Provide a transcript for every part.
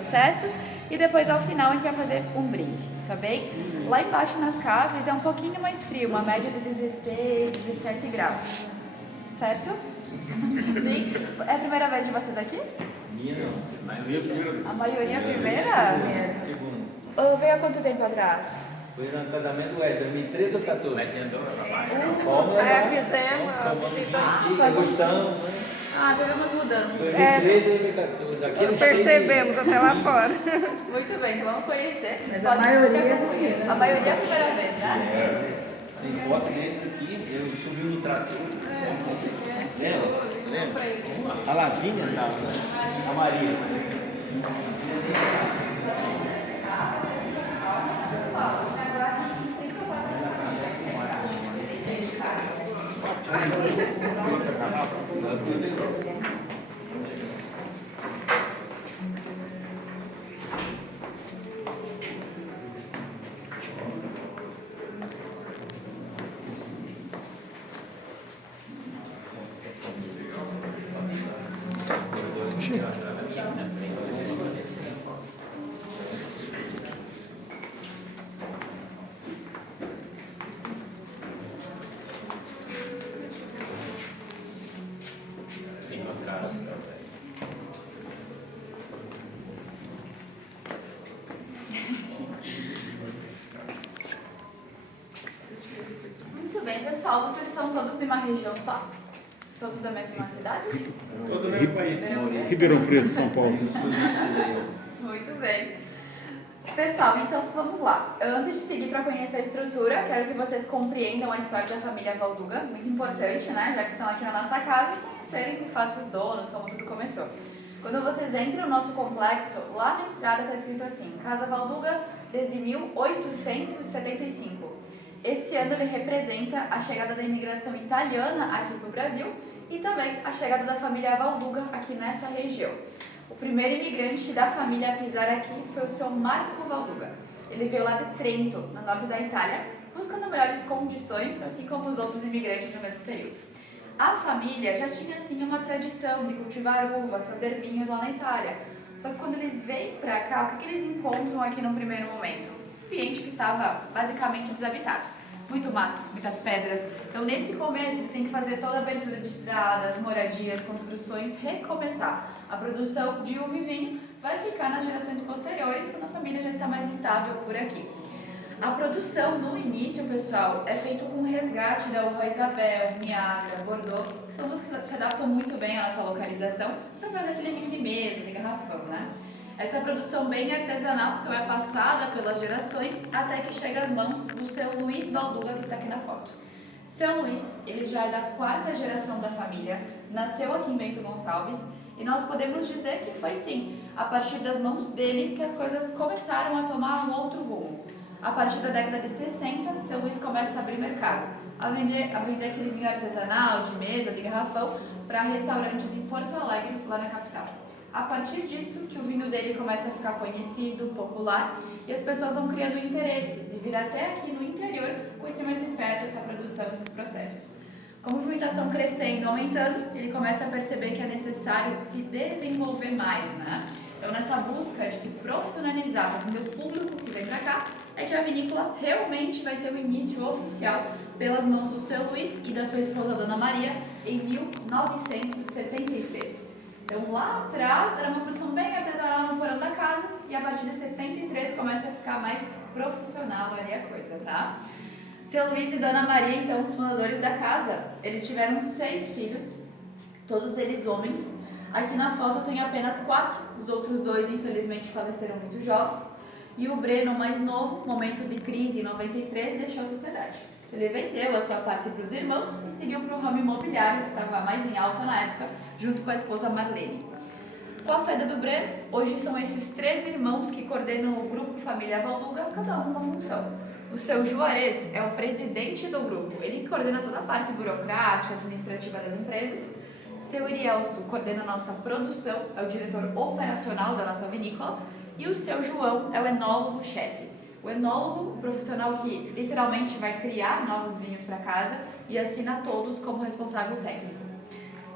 processos e depois ao final a gente vai fazer um brinde, tá bem? Lá embaixo nas caves é um pouquinho mais frio, uma média de 16, 17 graus, certo? Sim? É a primeira vez de vocês aqui? Minha não, a maioria é a primeira vez. A maioria é a primeira? Segunda. Veio há quanto tempo atrás? Foi no casamento do Éder, 2013 ou 14? Mas você andou pra baixo? Fizemos. Gostamos, né? Ah, teve umas mudanças. 2013 e 2014. Aquele Percebemos até lá fora. Muito bem, então vamos conhecer. Mas a maioria A maioria é a primeira vez, né? Tem foto deles aqui, eu subi no trator. Lembra? A Lavínia estava, né? A Maria. Muito bem, pessoal, vocês são todos de uma região só? Todos da mesma cidade? Todo o mesmo país. Ribeirão Preto, São Paulo. Muito bem. Pessoal, então vamos lá. Antes de seguir para conhecer a estrutura, quero que vocês compreendam a história da família Valduga, muito importante, né? Já que estão aqui na nossa casa, conhecerem de fato os donos, como tudo começou. Quando vocês entram no nosso complexo, lá na entrada está escrito assim: Casa Valduga desde 1875. Esse ano ele representa a chegada da imigração italiana aqui para o Brasil e também a chegada da família Valduga aqui nessa região. O primeiro imigrante da família a pisar aqui foi o seu Marco Valduga. Ele veio lá de Trento, no norte da Itália, buscando melhores condições, assim como os outros imigrantes no mesmo período. A família já tinha assim uma tradição de cultivar uvas, fazer vinhos lá na Itália. Só que quando eles vêm para cá, o que eles encontram aqui no primeiro momento? Um ambiente que estava basicamente desabitado. Muito mato, muitas pedras. Então, nesse começo, eles têm que fazer toda a abertura de estradas, moradias, construções, recomeçar. A produção de uva e vinho vai ficar nas gerações posteriores, quando a família já está mais estável por aqui. A produção, no início, pessoal, é feita com resgate da uva Isabel, Niagara, Bordeaux, que são uvas que se adaptam muito bem à nossa localização, para fazer aquele vinho de mesa, de garrafão, né? Essa produção bem artesanal, então é passada pelas gerações até que chega às mãos do seu Luiz Valduga, que está aqui na foto. Seu Luiz, ele já é da quarta geração da família, nasceu aqui em Bento Gonçalves e nós podemos dizer que foi sim, a partir das mãos dele que as coisas começaram a tomar um outro rumo. A partir da década de 60, seu Luiz começa a abrir mercado, a vender aquele vinho artesanal, de mesa, de garrafão, para restaurantes em Porto Alegre, lá na capital. A partir disso que o vinho dele começa a ficar conhecido, popular, e as pessoas vão criando interesse de vir até aqui no interior conhecer mais de perto essa produção, esses processos. Com a movimentação crescendo, aumentando, ele começa a perceber que é necessário se desenvolver mais, né? Então, nessa busca de se profissionalizar para o público que vem para cá, é que a vinícola realmente vai ter o início oficial pelas mãos do seu Luiz e da sua esposa Dona Maria em 1973. Então, lá atrás, era uma produção bem artesanal no porão da casa e a partir de 73 começa a ficar mais profissional ali a coisa, tá? Seu Luiz e Dona Maria, então, os fundadores da casa, eles tiveram 6 filhos, todos eles homens. Aqui na foto tem apenas 4, os outros 2 infelizmente faleceram muito jovens. E o Breno, mais novo, momento de crise em 93, deixou a sociedade. Ele vendeu a sua parte para os irmãos e seguiu para o ramo imobiliário, que estava mais em alta na época, junto com a esposa Marlene. Com a saída do Breno, hoje são esses 3 irmãos que coordenam o grupo Família Valduga, cada um com uma função. O seu Juarez é o presidente do grupo, ele coordena toda a parte burocrática, administrativa das empresas. Seu Irielso coordena a nossa produção, é o diretor operacional da nossa vinícola. E o seu João é o enólogo-chefe. O enólogo, o profissional que literalmente vai criar novos vinhos para casa e assina todos como responsável técnico.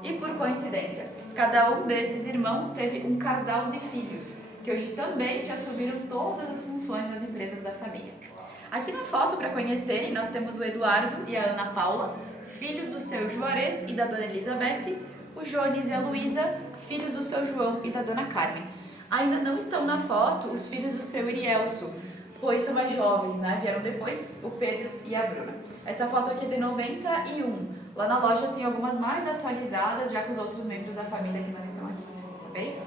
E por coincidência, cada um desses irmãos teve um casal de filhos. que hoje também já assumiram todas as funções das empresas da família. Aqui na foto, para conhecerem, nós temos o Eduardo e a Ana Paula, filhos do seu Juarez e da dona Elizabeth, o Jones e a Luísa, filhos do seu João e da dona Carmen. Ainda não estão na foto os filhos do seu Irielso, pois são mais jovens, né? Vieram depois o Pedro e a Bruna. Essa foto aqui é de 91. Lá na loja tem algumas mais atualizadas, já com os outros membros da família que não estão aqui, tá bem?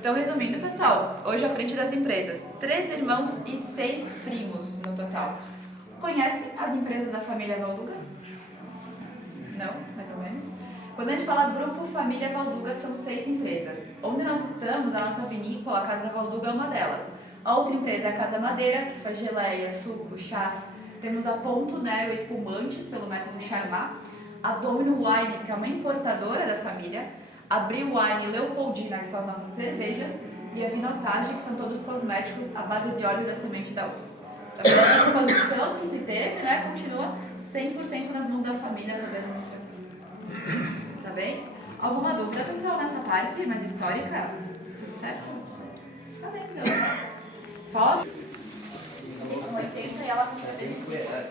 Então, resumindo, pessoal, hoje à frente das empresas, 3 irmãos e 6 primos no total. Conhece as empresas da família Valduga? Não, mais ou menos. Quando a gente fala Grupo Família Valduga, são 6 empresas. Onde nós estamos, a nossa vinícola, a Casa Valduga, é uma delas. A outra empresa é a Casa Madeira, que faz geleia, suco, chás. Temos a Ponto Nero Espumantes, pelo método Charmat. A Domino Wines, que é uma importadora da família. A Bril Wine Leopoldina, que são as nossas cervejas. E a Vinotage, que são todos cosméticos à base de óleo da semente da uva. Então, a expansão que se teve, né, continua 100% nas mãos da família, toda a administração. Tá bem? Alguma dúvida, pessoal, nessa parte mais histórica? Tudo certo? Tá bem, então. Foto? Ele com 80 e ela com 75.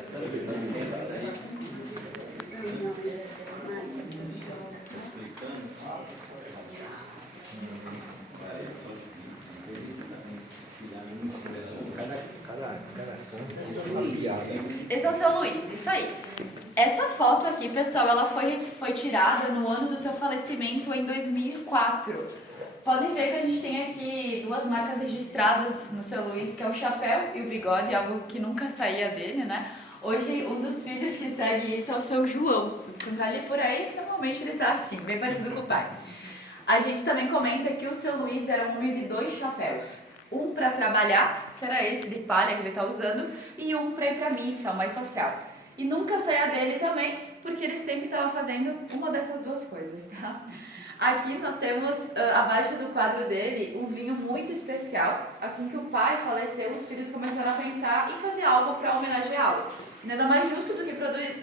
Esse é o seu Luiz, isso aí. Essa foto aqui, pessoal, ela foi tirada no ano do seu falecimento em 2004. Podem ver que a gente tem aqui 2 marcas registradas no seu Luiz, que é o chapéu e o bigode, algo que nunca saía dele, né? Hoje, um dos filhos que segue isso é o seu João. Se você encontrar ele por aí, normalmente ele tá assim, bem parecido com o pai. A gente também comenta que o seu Luiz era um homem de 2 chapéus. Um para trabalhar, que era esse de palha que ele está usando, e um para ir para missa, o mais social. E nunca saía dele também, porque ele sempre estava fazendo uma dessas 2 coisas, tá? Aqui nós temos, abaixo do quadro dele, um vinho muito especial. Assim que o pai faleceu, os filhos começaram a pensar em fazer algo para homenageá-lo. Nada mais justo do que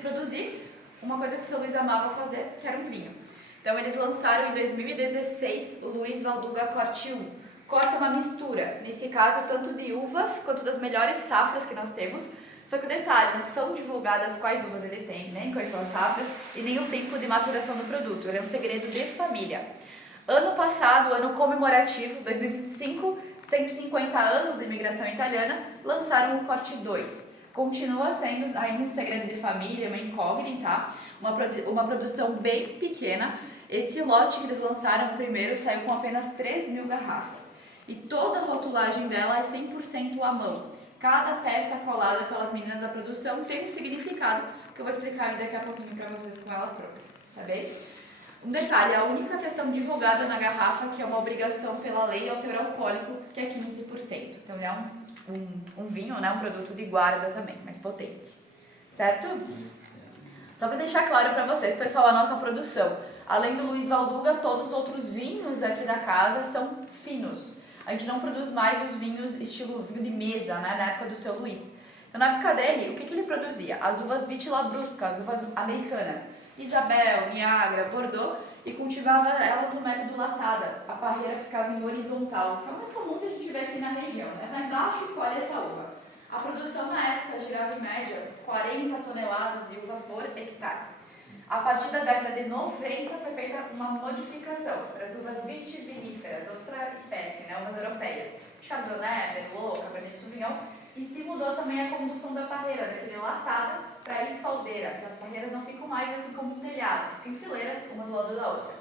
produzir uma coisa que o seu Luiz amava fazer, que era um vinho. Então eles lançaram em 2016 o Luiz Valduga Corte 1. Corte é uma mistura, nesse caso tanto de uvas quanto das melhores safras que nós temos. Só que o detalhe, não são divulgadas quais uvas ele tem, nem quais são as safras e nem o tempo de maturação do produto. Ele é um segredo de família. Ano passado, ano comemorativo, 2025, 150 anos de imigração italiana, lançaram o Corte 2. Continua sendo ainda um segredo de família, uma incógnita, uma produção bem pequena. Esse lote que eles lançaram, o primeiro, saiu com apenas 3.000 garrafas. E toda a rotulagem dela é 100% à mão. Cada peça colada pelas meninas da produção tem um significado que eu vou explicar ali daqui a pouquinho para vocês com ela pronta, tá bem? Um detalhe, a única questão divulgada na garrafa, que é uma obrigação pela lei, é o teor alcoólico, que é 15%. Então é um vinho, né, um produto de guarda também, mais potente. Certo? Só para deixar claro para vocês, pessoal, a nossa produção. Além do Luiz Valduga, todos os outros vinhos aqui da casa são finos. A gente não produz mais os vinhos estilo vinho de mesa, né, na época do seu Luiz. Então, na época dele, o que ele produzia? As uvas Vitilabrusca, as uvas americanas, Isabel, Niagara, Bordeaux, e cultivava elas no método latada. A parreira ficava em horizontal, que é o mais comum que a gente vê aqui na região, né? Lá embaixo, colhe essa uva. A produção na época girava em média 40 toneladas de uva por hectare. A partir da década de 90 foi feita uma modificação para as uvas vitiviníferas, outra espécie, né, uvas europeias, Chardonnay, Merlot, Cabernet Sauvignon, e se mudou também a condução da parreira, daquele latada para a espaldeira, porque as parreiras não ficam mais assim como um telhado, ficam em fileiras, uma do lado da outra.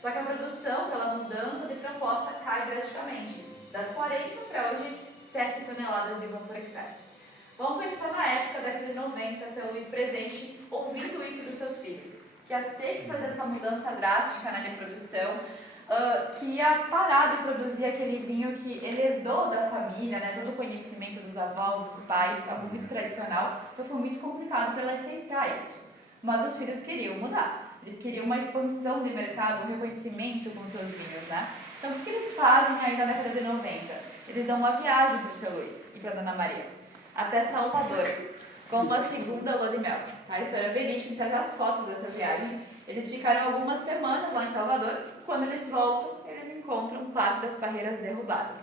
Só que a produção, pela mudança de proposta, cai drasticamente, das 40 para hoje 7 toneladas de uva por hectare. Vamos pensar na época, década de 90, seu Luiz presente, ouvindo isso dos seus filhos, que ia ter que fazer essa mudança drástica na produção, que ia parar de produzir aquele vinho que ele herdou da família, né, todo o conhecimento dos avós, dos pais, algo muito tradicional, então foi muito complicado para ele aceitar isso. Mas os filhos queriam mudar, eles queriam uma expansão de mercado, um reconhecimento com seus vinhos, né? Então o que eles fazem aí na década de 90? Eles dão uma viagem para o seu Luiz e para a Dona Maria, até Salvador, com uma segunda lua de mel. A história é verídica, tem até as fotos dessa viagem. Eles ficaram algumas semanas lá em Salvador. Quando eles voltam, eles encontram parte das parreiras derrubadas.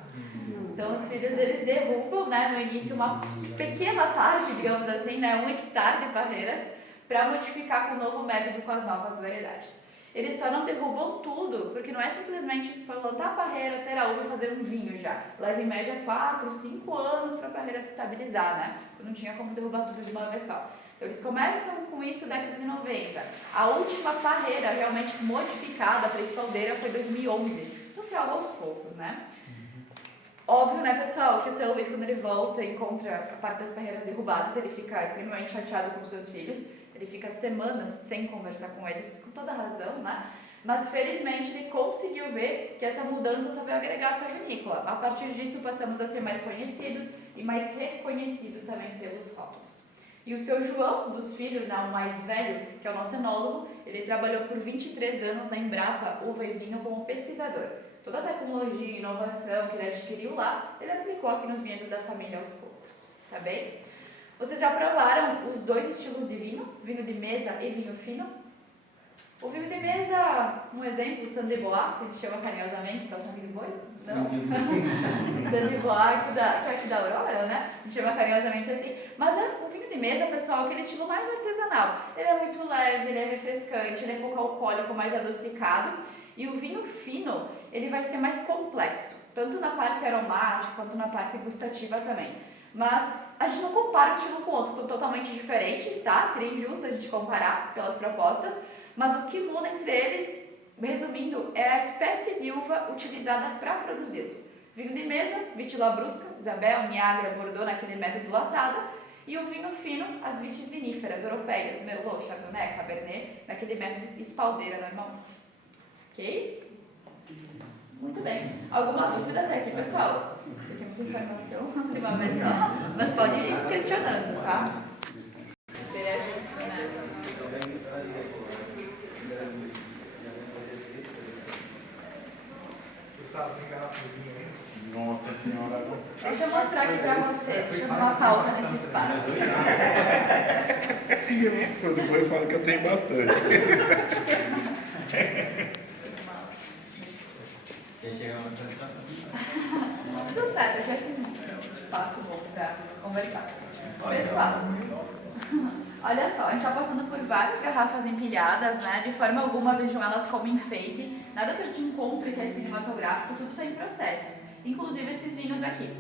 Então os filhos eles derrubam, né, no início uma pequena parte, digamos assim, né, 1 hectare de parreiras para modificar com o novo método com as novas variedades. Eles só não derrubam tudo, porque não é simplesmente plantar a parreira, ter a uva e fazer um vinho já. Leva em média 4, 5 anos para a parreira se estabilizar, né? Então não tinha como derrubar tudo de uma vez só. Então eles começam com isso na década de 90. A última parreira realmente modificada para espaldeira foi 2011. No final, aos poucos, né? Óbvio, né, pessoal, que o seu Luiz, quando ele volta e encontra a parte das parreiras derrubadas, ele fica extremamente chateado com os seus filhos. Ele fica semanas sem conversar com eles, com toda razão, né? Mas felizmente ele conseguiu ver que essa mudança só veio agregar a sua vinícola. A partir disso passamos a ser mais conhecidos e mais reconhecidos também pelos rótulos. E o seu João, dos filhos, né, o mais velho, que é o nosso enólogo, ele trabalhou por 23 anos na Embrapa Uva e Vinho como pesquisador. Toda a tecnologia e inovação que ele adquiriu lá, ele aplicou aqui nos vinhedos da família aos poucos, tá bem? Vocês já provaram os dois estilos de vinho de mesa e vinho fino? O vinho de mesa, um exemplo, Sandy Bois, que a gente chama carinhosamente, que é o sangue de boi? Não. Sandy Bois, que é aqui da Aurora, né? A gente chama carinhosamente assim. Mas o vinho de mesa, pessoal, é aquele estilo mais artesanal. Ele é muito leve, ele é refrescante, ele é pouco alcoólico, mais adocicado. E o vinho fino, ele vai ser mais complexo, tanto na parte aromática quanto na parte gustativa também. Mas a gente não compara um estilo com o outro, são totalmente diferentes, tá? Seria injusto a gente comparar pelas propostas, mas o que muda entre eles, resumindo, é a espécie de uva utilizada para produzi-los. Vinho de mesa, Vitis Labrusca, Isabel, Niagara, Bordeaux, naquele método latado, e o vinho fino, as vitis viníferas europeias, Merlot, Chardonnay, Cabernet, naquele método espaldeira normalmente. Ok? Muito bem. Alguma dúvida até aqui, pessoal? Isso aqui é muita informação de uma vez só, mas pode ir questionando, tá? Seria justo, né? Nossa senhora. Deixa eu mostrar aqui pra vocês. Deixa eu dar uma pausa nesse espaço. Eu depois falo que eu tenho bastante. Tudo certo, eu já tenho um espaço bom pra conversar. Pessoal, olha só, a gente está passando por várias garrafas empilhadas, né? De forma alguma vejam elas como enfeite. Nada que a gente encontre que é cinematográfico, tudo está em processos. Inclusive esses vinhos aqui.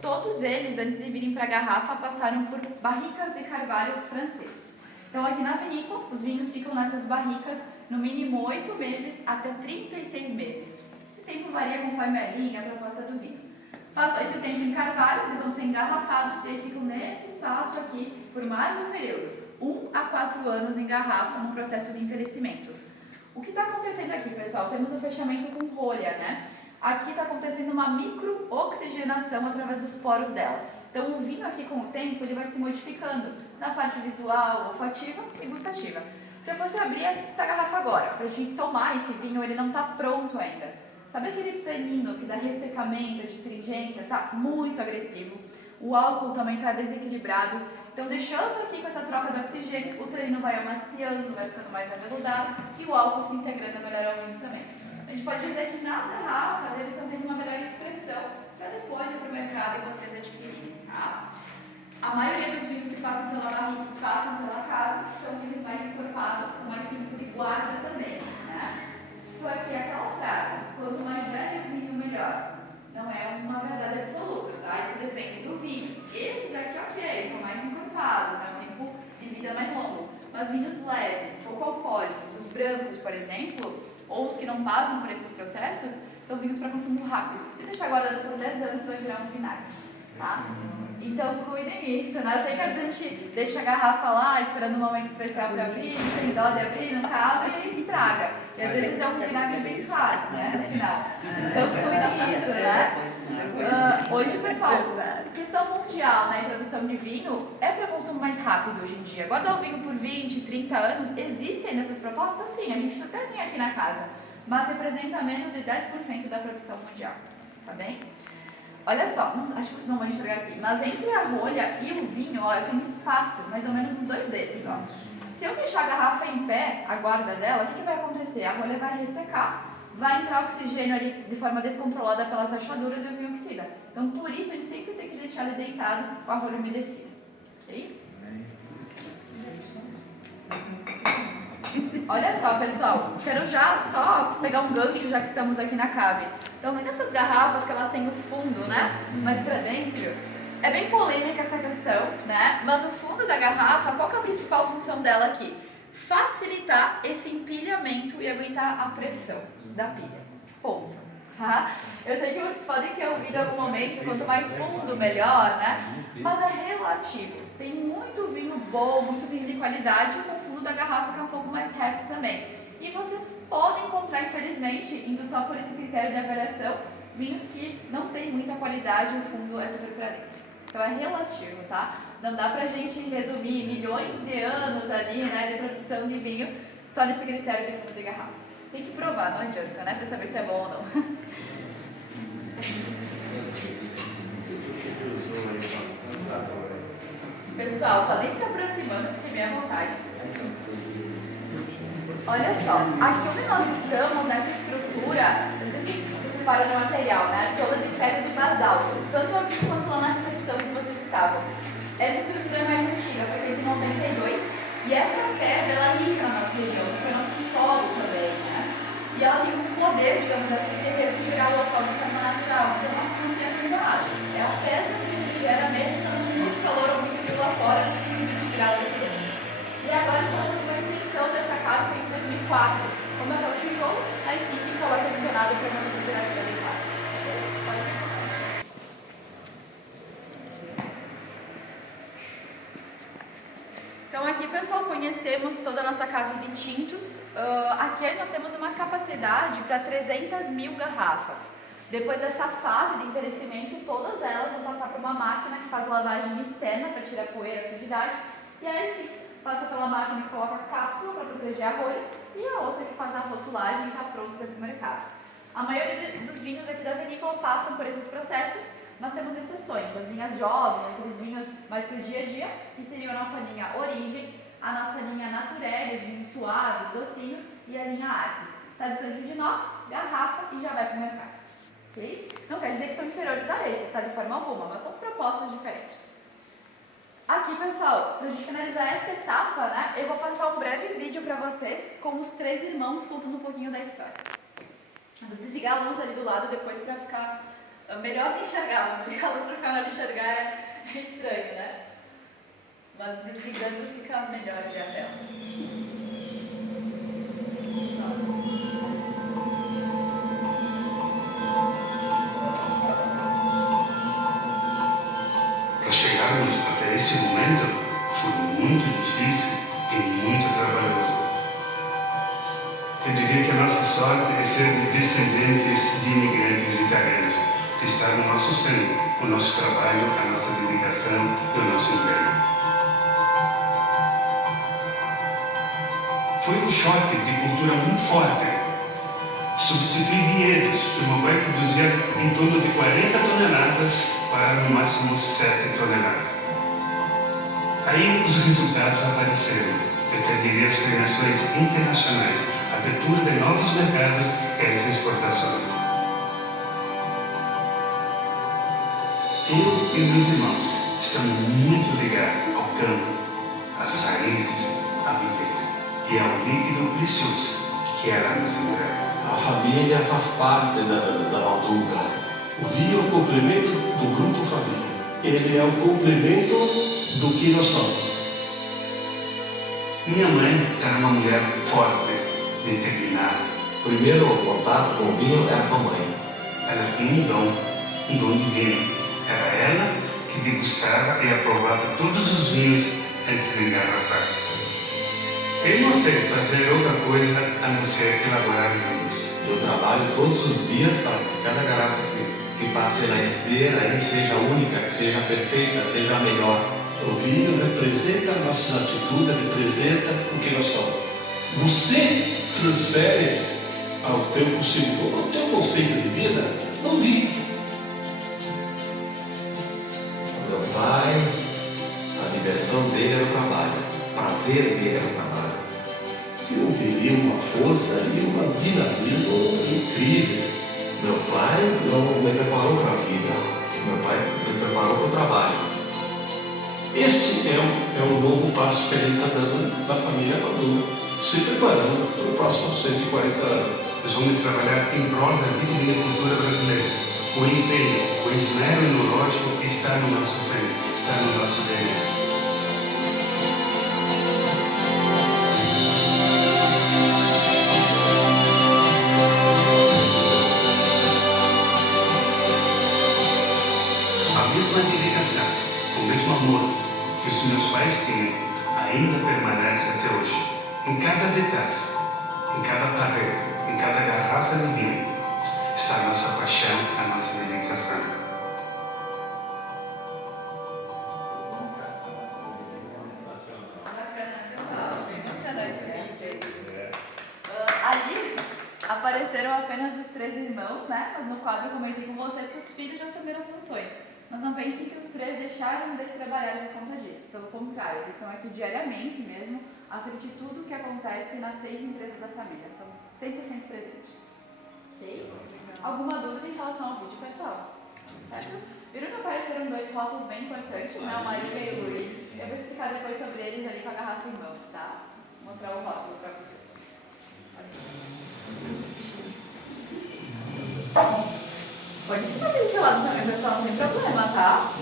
Todos eles, antes de virem para a garrafa, passaram por barricas de carvalho francês. Então aqui na vinícola, os vinhos ficam nessas barricas no mínimo 8 meses até 36 meses. Esse tempo varia conforme a linha, a proposta do vinho. Passou esse tempo em carvalho, eles vão ser engarrafados e aí ficam nesse espaço aqui por mais um período, 1 a 4 anos em garrafa no processo de envelhecimento. O que está acontecendo aqui, pessoal? Temos o fechamento com rolha, né? Aqui está acontecendo uma micro-oxigenação através dos poros dela. Então o vinho aqui com o tempo ele vai se modificando na parte visual, olfativa e gustativa. Se eu fosse abrir essa garrafa agora, para a gente tomar esse vinho, ele não está pronto ainda. Sabe aquele tanino que dá ressecamento, astringência? Está muito agressivo. O álcool também está desequilibrado. Então, deixando aqui com essa troca de oxigênio, o tanino vai amaciando, vai ficando mais aveludado e o álcool se integrando melhor ao vinho também. A gente pode dizer que nas garrafas eles estão tendo uma melhor expressão para depois ir para o mercado e vocês adquirirem, tá? A maioria dos vinhos que passam pela barrica, passam pela cava, são vinhos mais encorpados, com mais tempo de guarda também, né? Só que aquela frase, quanto mais velho o vinho, melhor, não é uma verdade absoluta, tá? Isso depende do vinho. Esses aqui, ok, são mais encorpados, né? Um tempo de vida mais longo. Mas vinhos leves, pouco alcoólicos, os brancos, por exemplo, ou os que não passam por esses processos, são vinhos para consumo rápido. Se deixar guardado por 10 anos, vai virar um vinagre, tá? Então, cuidem disso, né? Eu sei que às vezes a gente deixa a garrafa lá, esperando um momento especial para abrir, não tem dó de abrir, nunca abre e estraga. E às vezes é um vinagre bem caro, né, no final. Então, cuidem disso, né? Hoje, pessoal, questão mundial, né, em produção de vinho, é para consumo mais rápido hoje em dia. Guardar o vinho por 20, 30 anos, existem nessas propostas? Sim, a gente até tem aqui na casa, mas representa menos de 10% da produção mundial, tá bem? Olha só, acho que vocês não vão enxergar aqui, mas entre a rolha e o vinho, ó, eu tenho espaço, mais ou menos uns 2 dedos, ó. Se eu deixar a garrafa em pé, a guarda dela, o que vai acontecer? A rolha vai ressecar, vai entrar oxigênio ali de forma descontrolada pelas rachaduras e o vinho oxida. Então, por isso, a gente sempre tem que deixar ele deitado com a rolha umedecida. Ok? Olha só, pessoal, quero já só pegar um gancho, já que estamos aqui na cave. Então, vendo essas garrafas que elas têm o fundo, né, mais pra dentro, é bem polêmica essa questão, né, mas o fundo da garrafa, qual que é a principal função dela aqui? Facilitar esse empilhamento e aguentar a pressão da pilha. Ponto. Tá? Eu sei que vocês podem ter ouvido em algum momento, quanto mais fundo, melhor, né? Mas é relativo. Tem muito vinho bom, muito vinho de qualidade, com o fundo da garrafa que é um pouco mais reto também. E vocês podem encontrar, infelizmente, indo só por esse critério de avaliação, vinhos que não tem muita qualidade, o fundo é super pra dentro. Então é relativo, tá? Não dá pra gente resumir milhões de anos ali, né, de produção de vinho só nesse critério de fundo de garrafa. Tem que provar, não adianta, né, pra saber se é bom ou não. Pessoal, podem se aproximando, fiquem bem à vontade. Olha só, aqui onde nós estamos, nessa estrutura, não sei se vocês reparam no material, né? Toda de pedra de basalto, tanto aqui quanto lá na recepção que vocês estavam. Essa estrutura é mais antiga, foi feita em 92, e essa pedra, ela rica na nossa região, porque é nosso solo também, né? E ela tem um poder, digamos assim, de refrigerar o local de forma natural, então ela não tem ar-condicionado. É uma pedra que refrigera mesmo, estando muito calor ou muito frio lá fora, 20 graus aqui dentro. E agora nós temos uma extensão dessa casa feita em 2004. Como é o tijolo, aí sim fica o ar-condicionado para uma temperatura adequada. Então aqui, pessoal, conhecemos toda a nossa cave de tintos. Aqui nós temos uma capacidade para 300 mil garrafas. Depois dessa fase de envelhecimento, todas elas vão passar por uma máquina que faz lavagem externa para tirar poeira, sujidade. E aí sim, passa pela máquina que coloca a cápsula para proteger a rolha e a outra que faz a rotulagem e está pronto para ir para o mercado. A maioria dos vinhos aqui da vinícola passam por esses processos, mas temos exceções. As vinhas jovens, aqueles vinhos mais para o dia a dia, que seriam a nossa linha Origem, a nossa linha Naturelle, os vinhos suaves, docinhos, e a linha Arte. Sai do tanque de inox, garrafa e já vai para o mercado. Okay? Não quer dizer que são inferiores a esses, tá? De forma alguma, mas são propostas diferentes. Aqui, pessoal, para a gente finalizar essa etapa, né, eu vou passar um breve vídeo para vocês com os 3 irmãos contando um pouquinho da história. Vou desligar a luz ali do lado depois para ficar melhor de enxergar. Vou desligar a luz para ficar melhor de enxergar é estranho, né? Mas desligando fica melhor ali a tela. Para chegarmos até esse momento foi muito difícil e muito trabalhoso. Eu diria que a nossa sorte é ser descendentes de imigrantes italianos, que está no nosso sangue, o nosso trabalho, a nossa dedicação e o nosso empenho. Foi um choque de cultura muito forte. Substituir vinhedos que meu pai produzia em torno de 40 toneladas para no máximo 7 toneladas. Aí os resultados apareceram. Eu até diria as premiações internacionais, a abertura de novos mercados e as exportações. Eu e meus irmãos estamos muito ligados ao campo, às raízes, à videira e ao líquido precioso que ela nos entrega. A família faz parte da Valduga. O vinho é o complemento do grupo família. Ele é o complemento do que nós somos. Minha mãe era uma mulher forte, determinada. O primeiro contato com o vinho era com a mãe. Ela tinha um dom divino. Era ela que degustava e aprovava todos os vinhos antes de engarrafar. Eu não sei fazer outra coisa a não ser elaborar vinhos. Eu trabalho todos os dias para que cada garrafa que passe na esteira aí seja única, seja perfeita, seja a melhor. O vinho representa a nossa atitude, representa o que nós somos. Você transfere ao teu conceito de vida no vinho. Meu pai, a diversão dele era o trabalho, o prazer dele era o trabalho. eu vivi uma força e um dinamismo incrível. Meu pai não me preparou para a vida. Meu pai me preparou para o trabalho. Esse é o novo passo que a gente está dando da família Valduga, se preparando para o próximo 140 anos. Nós vamos trabalhar em prol da vitivinicultura brasileira. O empenho, o esmero enológico está no nosso sangue, está no nosso DNA. A mesma dedicação, o mesmo amor que os meus pais tinham ainda permanece até hoje. Em cada detalhe, em cada parreira, em cada garrafa de vinho, está a nossa paixão, a nossa dedicação. Ali apareceram apenas os 3 irmãos, né? Mas no quadro eu comentei com vocês que os filhos já assumiram as funções. Mas não pensem que os 3 deixaram de trabalhar por conta disso. Pelo contrário, eles estão aqui diariamente mesmo, à frente de tudo o que acontece nas 6 empresas da família. São 100% presentes. Ok? Alguma dúvida em relação ao vídeo, pessoal? Certo? Viram que apareceram 2 rótulos bem importantes, né? O Maria e o Luiz. Eu vou explicar depois sobre eles ali com a garrafa em mãos, tá? Vou mostrar o rótulo para vocês. Pode ficar desse lado também, pessoal, não tem problema, tá?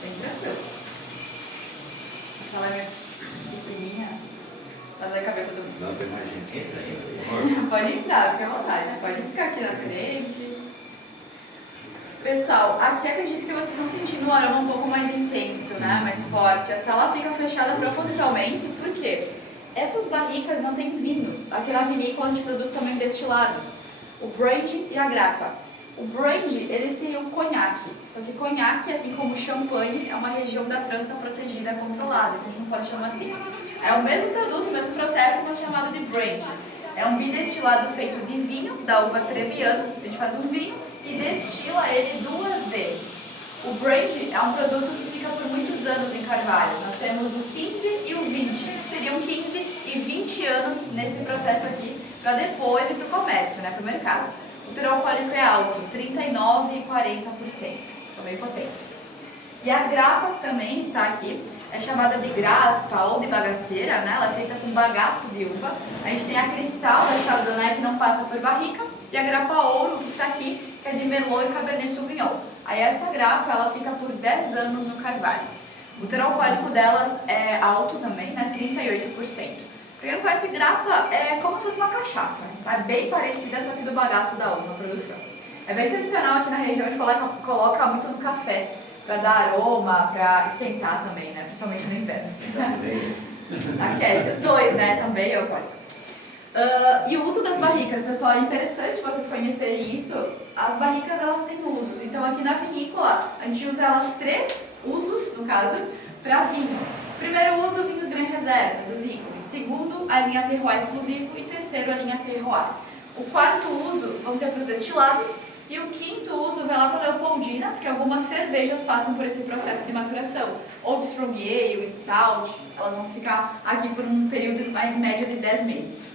Bem tranquilo. A sala é pequenininha, mas vai caber todo mundo. Não, tem mais gente. Pode entrar, fique à vontade. Pode ficar aqui na frente. Pessoal, aqui acredito que vocês estão sentindo um aroma um pouco mais intenso, né? Mais forte. A sala fica fechada propositalmente, por quê? Essas barricas não têm vinhos. Aqui na vinícola a gente produz também destilados. O brandy e a grappa. O brandy, ele seria o conhaque. Só que conhaque, assim como o champanhe, é uma região da França protegida, controlada. Então a gente não pode chamar assim. É o mesmo produto, o mesmo processo, mas chamado de brandy. É um bidestilado feito de vinho, da uva Trebbiano. A gente faz um vinho e destila ele 2 vezes. O brandy é um produto que fica por muitos anos em carvalho. Nós temos o 15 e o 20, que seriam 15 e 20 anos nesse processo aqui, para depois ir para o comércio, né, para o mercado. O teor alcoólico é alto, 39% e 40%, são bem potentes. E a grappa, que também está aqui, é chamada de graspa ou de bagaceira, né? Ela é feita com bagaço de uva. A gente tem a cristal da Chardonnay, que não passa por barrica, e a grappa ouro, que está aqui, que é de Merlot e Cabernet Sauvignon. Aí essa grappa, ela fica por 10 anos no carvalho. O teor alcoólico delas é alto também, né? 38%. Pra quem não conhece, grappa é como se fosse uma cachaça, tá? É bem parecida, só que do bagaço da uva, a produção. É bem tradicional aqui na região, a gente coloca muito no café, para dar aroma, para esquentar também, né? Principalmente no inverno. Aquece os 2, né? São bem alcoólicos. E o uso das barricas, pessoal, é interessante vocês conhecerem isso. As barricas, elas têm usos. Então, aqui na vinícola, a gente usa elas 3 usos, no caso, para vinho. Primeiro uso, vinhos Gran Reservas, os ícones. Segundo, a linha Terroir exclusivo. E terceiro, a linha Terroir. O 4º uso vão ser para os destilados. E o 5º uso vai lá para a Leopoldina, porque algumas cervejas passam por esse processo de maturação. Ou de Strong Ale, Stout, elas vão ficar aqui por um período em média de 10 meses.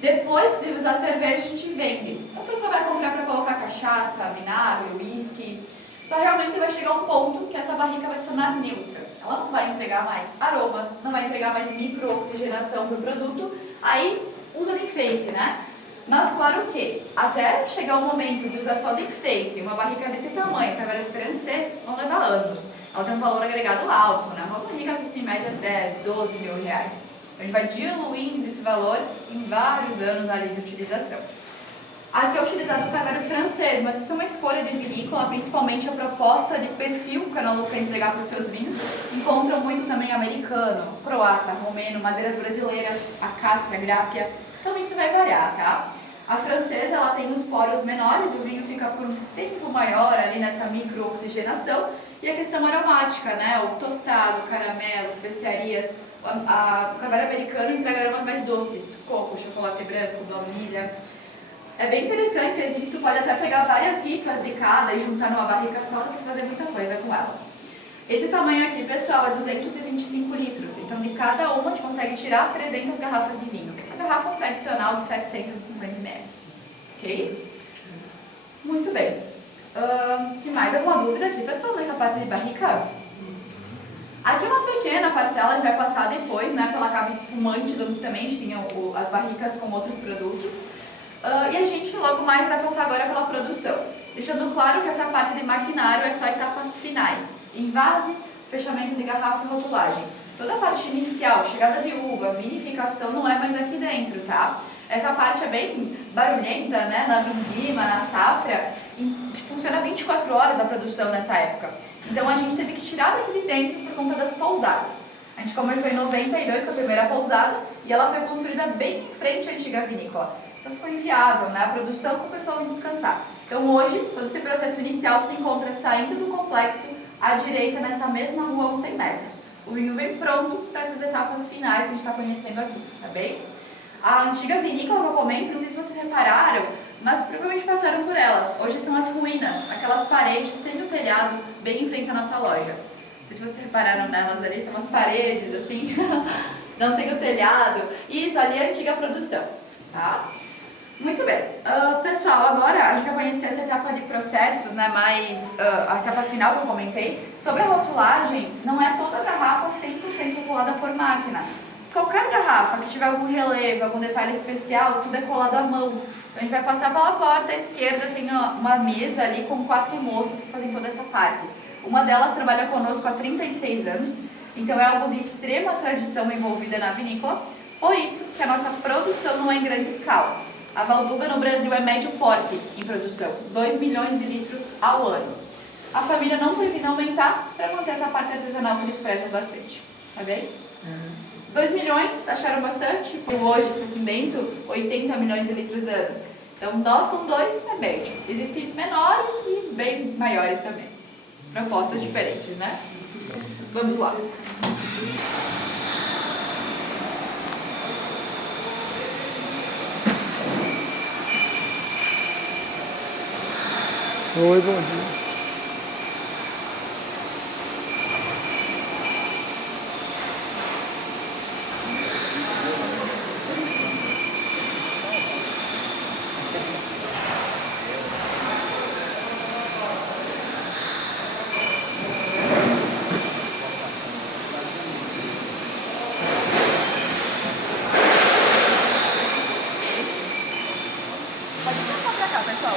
Depois de usar cerveja, a gente vende. A pessoa vai comprar para colocar cachaça, vinagre, whisky. Só realmente vai chegar um ponto que essa barrica vai se tornar neutra. Ela não vai entregar mais aromas, não vai entregar mais microoxigenação para o produto. Aí usa de enfeite, né? Mas claro que, até chegar o momento de usar só de enfeite, uma barrica desse tamanho, carvalho francês, vão levar anos. Ela tem um valor agregado alto, né? Uma barrica custa em média 10, 12 mil reais. Então, a gente vai diluindo esse valor em vários anos ali de utilização. Aqui é utilizado o carvalho francês, mas isso é uma escolha de vinícola, principalmente a proposta de perfil que a Ana Lu quer entregar para os seus vinhos. Encontram muito também americano, croata, romeno, madeiras brasileiras, acácia, grápia. Então isso vai variar, tá? A francesa, ela tem os poros menores, o vinho fica por um tempo maior ali nessa microoxigenação. E a questão aromática, né? O tostado, caramelo, especiarias. O carvalho americano entrega aromas mais doces, coco, chocolate branco, baunilha. É bem interessante, tu pode até pegar várias ripas de cada e juntar numa barrica só, dá pra fazer muita coisa com elas. Esse tamanho aqui, pessoal, é 225 litros. Então, de cada uma, a gente consegue tirar 300 garrafas de vinho. A garrafa tradicional de 750 ml. Ok? Muito bem. Que mais? Alguma dúvida aqui, pessoal, nessa parte de barrica? Aqui é uma pequena parcela, a gente vai passar depois, né, pela cava de espumantes, onde também a gente tinha as barricas com outros produtos. E a gente logo mais vai passar agora pela produção. Deixando claro que essa parte de maquinário é só etapas finais. Envase, fechamento de garrafa e rotulagem. Toda a parte inicial, chegada de uva, vinificação, não é mais aqui dentro, tá? Essa parte é bem barulhenta, né, na vindima, na safra. Funciona 24 horas a produção nessa época. Então a gente teve que tirar daqui de dentro por conta das pousadas. A gente começou em 92 com a primeira pousada e ela foi construída bem em frente à antiga vinícola. Então ficou inviável, né, a produção com o pessoal vir descansar. Então hoje, todo esse processo inicial se encontra saindo do complexo à direita nessa mesma rua a uns 100 metros. O vinho vem pronto para essas etapas finais que a gente está conhecendo aqui, tá bem? A antiga vinícola que eu comento, não sei se vocês repararam, mas provavelmente passaram por elas. Hoje são as ruínas, aquelas paredes sem o telhado bem em frente à nossa loja. Não sei se vocês repararam nelas ali, são umas paredes assim, não tem o telhado. Isso, ali é a antiga produção, tá? Muito bem. Pessoal, agora a gente vai conhecer essa etapa de processos, né, a etapa final que eu comentei. Sobre a rotulagem, não é toda a garrafa 100% rotulada por máquina. Qualquer garrafa que tiver algum relevo, algum detalhe especial, tudo é colado à mão. Então a gente vai passar pela porta, à esquerda tem uma mesa ali com 4 moças que fazem toda essa parte. Uma delas trabalha conosco há 36 anos, então é algo de extrema tradição envolvida na vinícola, por isso que a nossa produção não é em grande escala. A Valduga no Brasil é médio porte em produção, 2 milhões de litros ao ano. A família não pretende aumentar para manter essa parte artesanal que eles prezam bastante, tá bem? 2 milhões, acharam bastante? Hoje, para o pimento, 80 milhões de litros ano. Então, nós com 2 é médio. Existem menores e bem maiores também. Propostas diferentes, né? Vamos lá. Oi, bom dia. Pode passar pra cá, pessoal.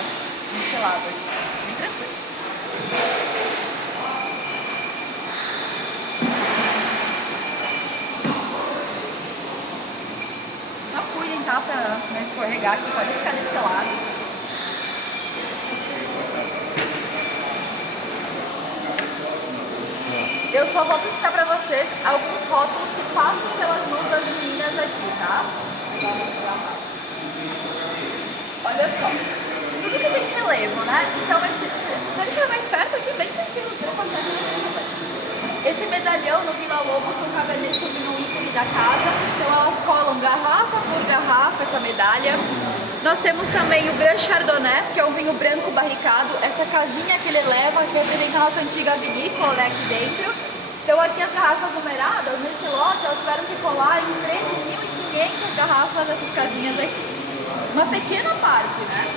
Desse lado aqui. Bem tranquilo. Só cuidem, tá? Pra não escorregar aqui. Pode ficar desse lado. Eu só vou piscar pra vocês alguns rótulos que passam pelas mãos das meninas aqui, tá? Olha só, tudo que tem relevo, né? Então, pode chegar mais perto aqui, bem tranquilo, que eu não consigo. Esse medalhão no Vila Lobos com Cabernet Sauvignon ícone da casa, então elas colam garrafa por garrafa essa medalha. Nós temos também o Grand Chardonnay, que é um vinho branco barricado, essa casinha que ele leva, que representa a nossa antiga vinícola, né, aqui dentro. Então aqui as garrafas numeradas, nesse lote, elas tiveram que colar em 13.500 garrafas dessas casinhas aqui. Uma pequena parte, né?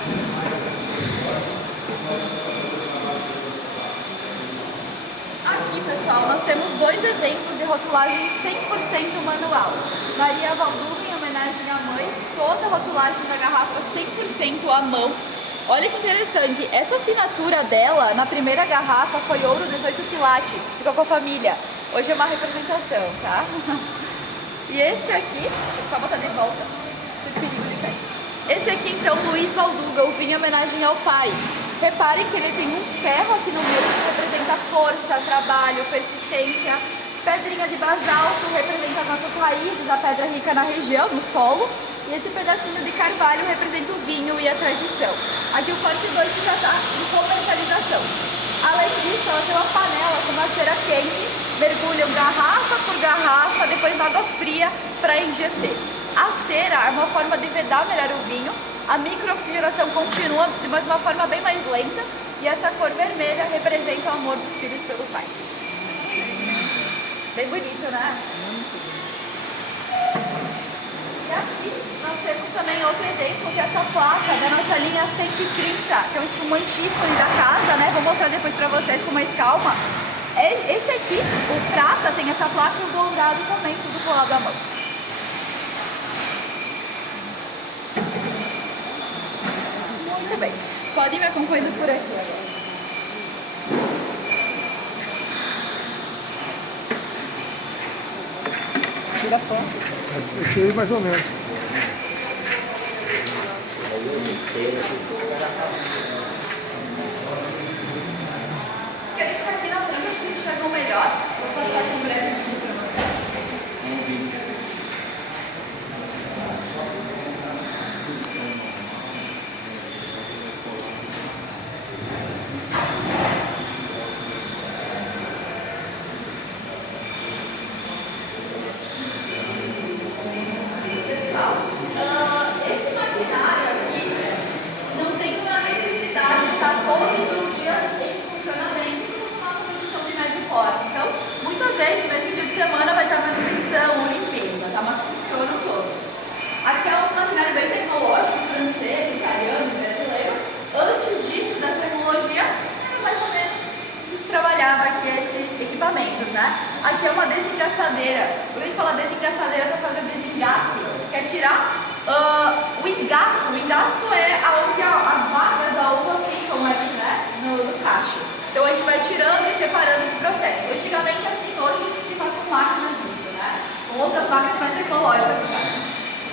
Aqui, pessoal, nós temos 2 exemplos de rotulagem 100% manual. Maria Valduga, em homenagem à mãe, toda a rotulagem da garrafa 100% à mão. Olha que interessante, essa assinatura dela na primeira garrafa foi ouro 18 quilates, ficou com a família. Hoje é uma representação, tá? E este aqui, deixa eu só botar de volta, por perigo de cair. Esse aqui, então, Luiz Valduga, o vinho em homenagem ao pai. Reparem que ele tem um ferro aqui no meio que representa força, trabalho, persistência. Pedrinha de basalto representa as nossas raízes, a pedra rica na região, no solo. E esse pedacinho de carvalho representa o vinho e a tradição. Aqui o corte 2 que já está em comercialização. Além disso, ela tem uma panela com uma cera quente, mergulham garrafa por garrafa, depois na água fria para enrijecer. A cera é uma forma de vedar melhor o vinho, a microoxigenação continua, mas de uma forma bem mais lenta, e essa cor vermelha representa o amor dos filhos pelo pai. Bem bonito, né? E aqui nós temos também outro exemplo, que é essa placa da nossa linha 130, que é um espumante ícone da casa, né? Vou mostrar depois pra vocês com mais calma. Esse aqui, o prata, tem essa placa e o dourado também, tudo colado à mão. Muito bem. Pode ir me acompanhando por aqui agora. Tira a foto. Eu tirei mais ou menos. Querem ficar aqui na frente, acho que enxergam melhor. Vou passar aqui um breve vídeo para vocês. Pessoal, esse maquinário aqui não tem uma necessidade de estar todos os dias em funcionamento na nossa produção de médio porte. Então, muitas vezes, mesmo em dia de semana, vai estar manutenção ou limpeza, tá? Mas funcionam todos. Aqui é um maquinário bem tecnológico, francês, italiano, brasileiro. Antes disso, dessa tecnologia, era mais ou menos que se trabalhava aqui esses equipamentos, né? Aqui é uma desengaçadeira. Quando a gente fala desengaçadeira, para fazer o desengace, que é tirar o engaço. O engaço é onde as vagas da uva ficam ali, né? No cacho. Então a gente vai tirando e separando esse processo. Antigamente assim, hoje se faz com máquinas isso, né? Com outras máquinas mais tecnológicas.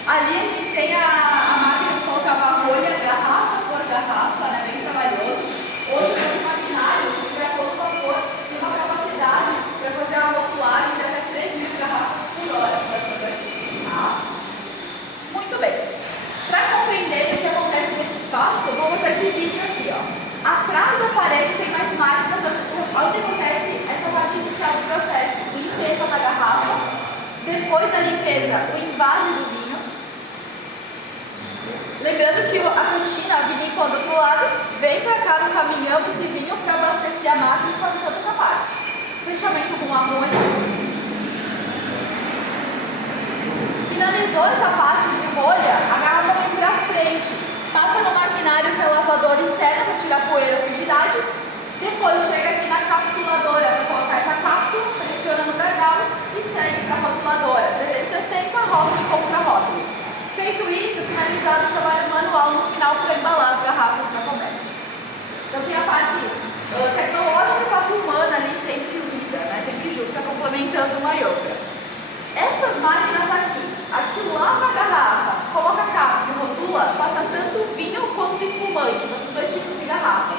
Ali a gente tem a máquina que colocava a rolha, garrafa por garrafa, né? Bem trabalhoso. Hoje esse maquinário, se tiver todo vapor, tem uma capacidade para fazer uma rotulagem de até 3.000 garrafas por hora. Tá? Muito bem. Para compreender o que acontece nesse espaço, eu vou mostrar esse vídeo aqui, ó. Atrás da parede tem mais máquinas onde acontece essa parte inicial do processo, limpeza da garrafa, depois da limpeza, o invase do vinho. Lembrando que a cantina, a vinícola do outro lado, vem para cá no caminhão esse vinho para abastecer a máquina e fazer toda essa parte. Fechamento com arroz. Finalizou essa parte de rolha, a garrafa vem para frente, passa no maquinário que é o lavador externo para tirar poeira, sujidade, depois chega aqui na capsuladora para colocar essa cápsula, pressiona no gargalo e segue para a rotuladora, 360, rótulo e contra-rótulo. Feito isso, finalizado o trabalho manual no final para embalar as garrafas para comércio. Então tem a parte tecnológica e a parte humana ali sempre unida, né? Sempre junto, complementando uma e outra. Essas máquinas aqui lava a garrafa, coloca a cápsula e rotula, passa tanto o vinho quanto o espumante, nesses dois tipos de garrafas.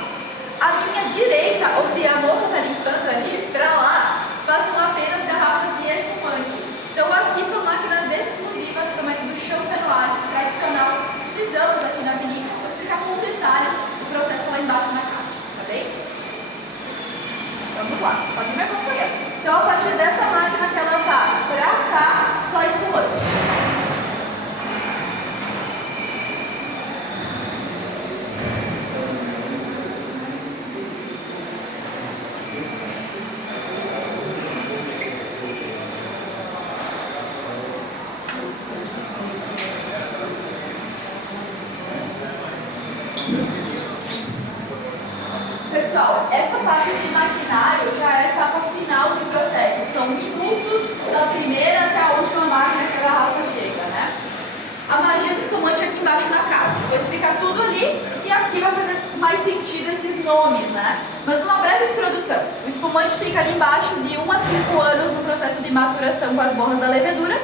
A minha direita, onde a moça está limpando ali, para lá, passam apenas garrafas de espumante. Então aqui são máquinas exclusivas para o método champenoise tradicional que utilizamos aqui na vinícola. Vou explicar com detalhes o processo lá embaixo na caixa, tá bem? Vamos lá, pode me acompanhar. Então a partir dessa máquina que ela está para cá, só espumante. Pessoal, essa parte de maquinário já é a etapa final do processo. São minutos da primeira até a última máquina que a garrafa chega, né? A magia do espumante aqui embaixo na capa. Vou explicar tudo ali e aqui vai fazer mais sentido esses nomes, né? Mas uma breve introdução. O espumante fica ali embaixo de 1 a 5 anos no processo de maturação com as borras da levedura.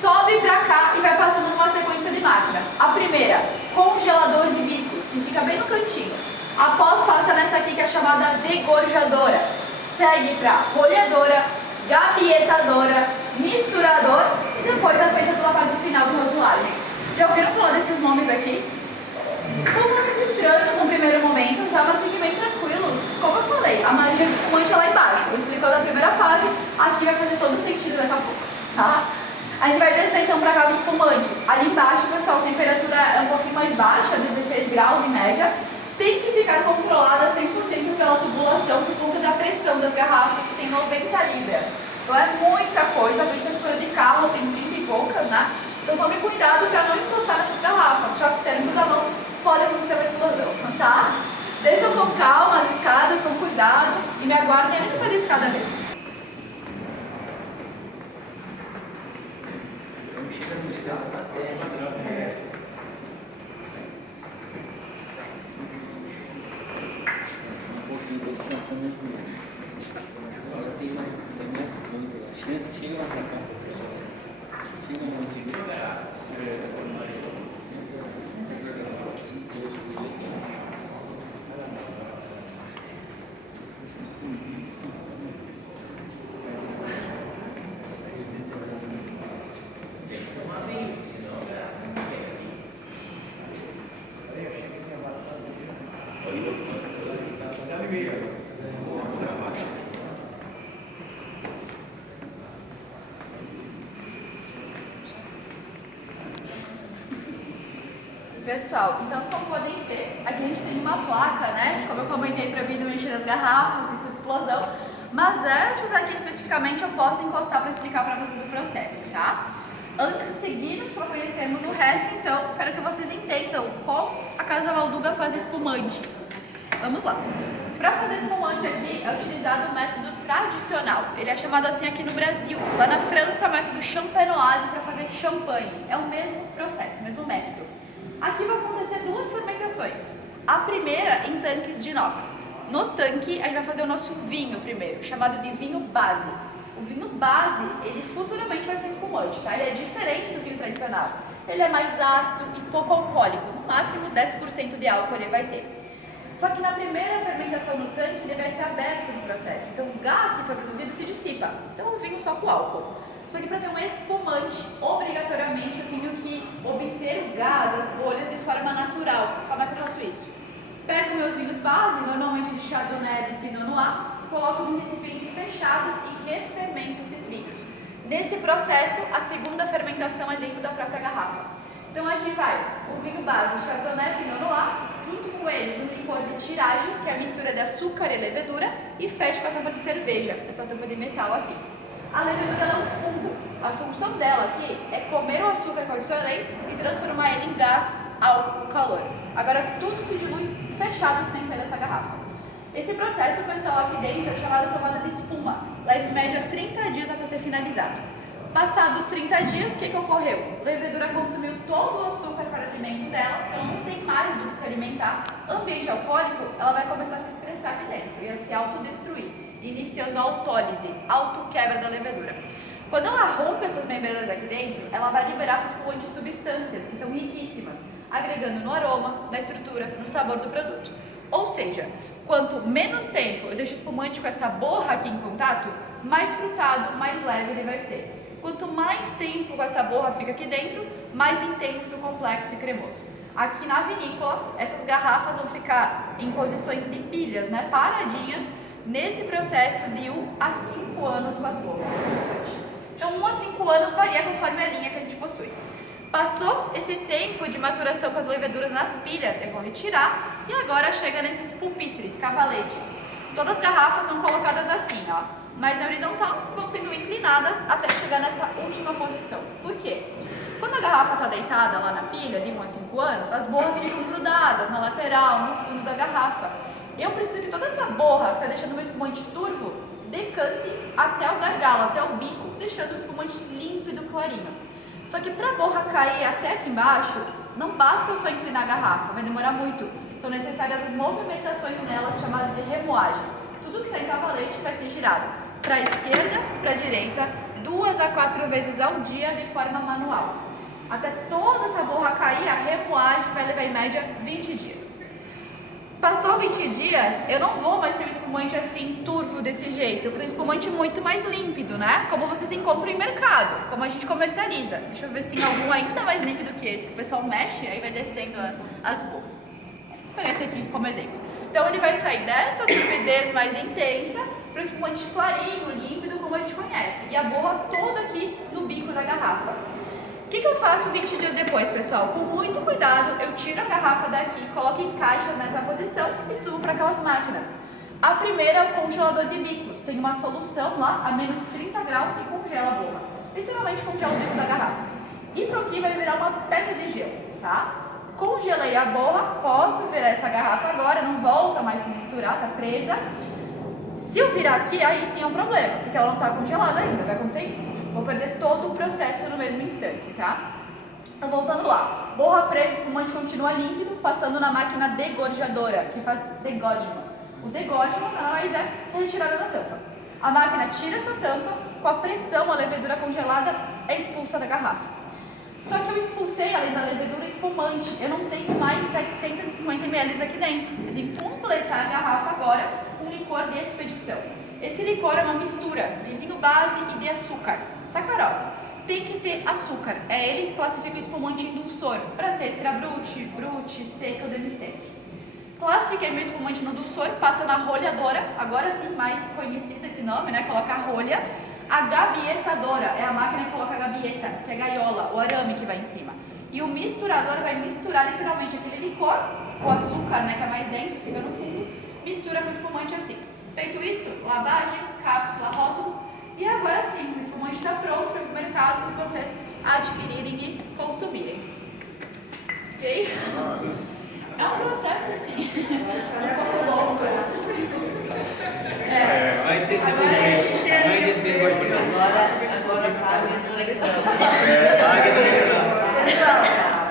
Sobe pra cá e vai passando numa sequência de máquinas. A primeira, congelador de bicos, que fica bem no cantinho. Após passa nessa aqui que é chamada degorjadora. Segue para rolhadora, gabietadora, misturador e depois é feita pela parte final de rotulagem. Já ouviram falar desses nomes aqui? São nomes estranhos no primeiro momento, tá? Mas fiquem bem tranquilos. Como eu falei, a magia do espumante é lá embaixo. Eu explico da primeira fase, aqui vai fazer todo sentido daqui a pouco, tá? A gente vai descer então para cá dos espumantes. Ali embaixo, pessoal, a temperatura é um pouquinho mais baixa, 16 graus em média. Tem que ficar controlada 100% pela tubulação por conta da pressão das garrafas, que tem 90 libras. Então é muita coisa, por exemplo, cura de carro tem 30 e poucas, né? Então tome cuidado para não encostar nessas garrafas. Choque térmico da mão, pode acontecer uma explosão, tá? Desçam com calma as escadas, com cuidado e me aguardem ali no pé da escada mesmo. Chega no céu da terra. Um pouquinho descansando aqui. Agora tem mais coisa. Chega lá pra cá. Chega um monte de Pessoal, então como podem ver, aqui a gente tem uma placa, né? Como eu comentei, proibido mexer nas garrafas, risco de explosão. Mas antes aqui especificamente eu posso encostar para explicar para vocês o processo, tá? Antes de seguir para conhecermos o resto, então, quero que vocês entendam como a Casa Valduga faz espumantes. Vamos lá. Para fazer espumante aqui é utilizado o método tradicional. Ele é chamado assim aqui no Brasil. Lá na França, o método champenoise para fazer champanhe. É o mesmo processo, o mesmo método. Aqui vai acontecer duas fermentações. A primeira em tanques de inox. No tanque, a gente vai fazer o nosso vinho primeiro, chamado de vinho base. O vinho base, ele futuramente vai ser espumante, tá? Ele é diferente do vinho tradicional. Ele é mais ácido e pouco alcoólico. No máximo 10% de álcool ele vai ter. Só que na primeira fermentação no tanque, ele vai ser aberto no processo. Então o gás que foi produzido se dissipa. Então o vinho só com álcool. Só que para ter um espumante, obrigatoriamente eu tenho que obter o gás, as bolhas, de forma natural. Como é que eu faço isso? Pego meus vinhos base, normalmente de Chardonnay e Pinot Noir, coloco num recipiente fechado e refermento esses vinhos. Nesse processo, a segunda fermentação é dentro da própria garrafa. Então aqui vai o vinho base Chardonnay e Pinot Noir, junto com eles um licor de tiragem, que é a mistura de açúcar e levedura, e fecho com a tampa de cerveja, essa tampa de metal aqui. A levedura é um fungo. A função dela aqui é comer o açúcar que eu adicionei e transformar ele em gás, álcool, calor. Agora tudo se dilui fechado sem sair dessa garrafa. Esse processo, pessoal, aqui dentro é chamado tomada de espuma. Leva em média 30 dias até ser finalizado. Passados 30 dias, o que ocorreu? A levedura consumiu todo o açúcar para o alimento dela, então não tem mais do que se alimentar. Ambiente alcoólico, ela vai começar a se estressar aqui dentro e a se autodestruir, iniciando a autólise, autoquebra da levedura. Quando ela rompe essas membranas aqui dentro, ela vai liberar para o espumante substâncias que são riquíssimas, agregando no aroma, na estrutura, no sabor do produto. Ou seja, quanto menos tempo eu deixo o espumante com essa borra aqui em contato, mais frutado, mais leve ele vai ser. Quanto mais tempo com essa borra fica aqui dentro, mais intenso, complexo e cremoso. Aqui na vinícola, essas garrafas vão ficar em posições de pilhas, né, paradinhas, nesse processo de 1 a 5 anos com as borras. Então 1 a 5 anos varia conforme a linha que a gente possui. Passou esse tempo de maturação com as leveduras nas pilhas, eu vou retirar e agora chega nesses pupitres, cavaletes. Todas as garrafas são colocadas assim, ó. Mas na horizontal vão sendo inclinadas até chegar nessa última posição. Por quê? Quando a garrafa está deitada lá na pilha, de 1 a 5 anos, as borras ficam grudadas na lateral, no fundo da garrafa. Eu preciso que toda essa borra que está deixando o meu espumante turvo decante até o gargalo, até o bico, deixando o espumante límpido, clarinho. Só que para a borra cair até aqui embaixo, não basta eu só inclinar a garrafa, vai demorar muito. São necessárias as movimentações nelas chamadas de remoagem. Tudo que está em cavalete vai ser girado para a esquerda, para a direita, 2 a 4 vezes ao dia de forma manual. Até toda essa borra cair, a remoagem vai levar em média 20 dias. Passou 20 dias, eu não vou mais ter um espumante assim, turvo desse jeito. Eu vou ter um espumante muito mais límpido, né? Como vocês encontram em mercado, como a gente comercializa. Deixa eu ver se tem algum ainda mais límpido que esse, que o pessoal mexe, aí vai descendo as borras. Vou pegar esse aqui como exemplo. Então ele vai sair dessa turbidez mais intensa para o espumante clarinho, límpido, como a gente conhece. E a borra toda aqui no bico da garrafa. O que eu faço 20 dias depois, pessoal? Com muito cuidado, eu tiro a garrafa daqui, coloco em caixas nessa posição e subo para aquelas máquinas. A primeira é o congelador de bicos. Tem uma solução lá a menos 30 graus e congela a borra. Literalmente congela o bico da garrafa. Isso aqui vai virar uma pedra de gelo, tá? Congelei a borra, posso virar essa garrafa agora, não volta mais se misturar, tá presa. Se eu virar aqui, aí sim é um problema, porque ela não tá congelada ainda, vai acontecer isso. Vou perder todo o processo no mesmo instante, tá? Então, voltando lá. Borra presa, espumante continua límpido, passando na máquina degorjadora, que faz degorgement. O degorgement nada mais é a retirada da tampa. A máquina tira essa tampa, com a pressão, a levedura congelada é expulsa da garrafa. Só que eu expulsei, além da levedura, espumante. Eu não tenho mais 750 ml aqui dentro. Eu tenho que completar a garrafa agora com licor de expedição. Esse licor é uma mistura de vinho base e de açúcar. Sacarose. Tem que ter açúcar. É ele que classifica o espumante indulsor, para ser extra brut, brut, seco ou demi-sec. Classifiquei meu espumante no dulsor, passa na rolhadora, agora sim mais conhecido esse nome, né? Coloca a rolha. A gabietadora é a máquina que coloca a gabieta, que é a gaiola, o arame que vai em cima. E o misturador vai misturar literalmente aquele licor, o açúcar, né, que é mais denso, fica no fundo, mistura com o espumante assim. Feito isso, lavagem, cápsula, rótulo, e agora sim, o espumante está pronto para o mercado para vocês adquirirem e consumirem. Ok? É um processo assim, um pouco longo. Vai entender mais. Vai entender mais.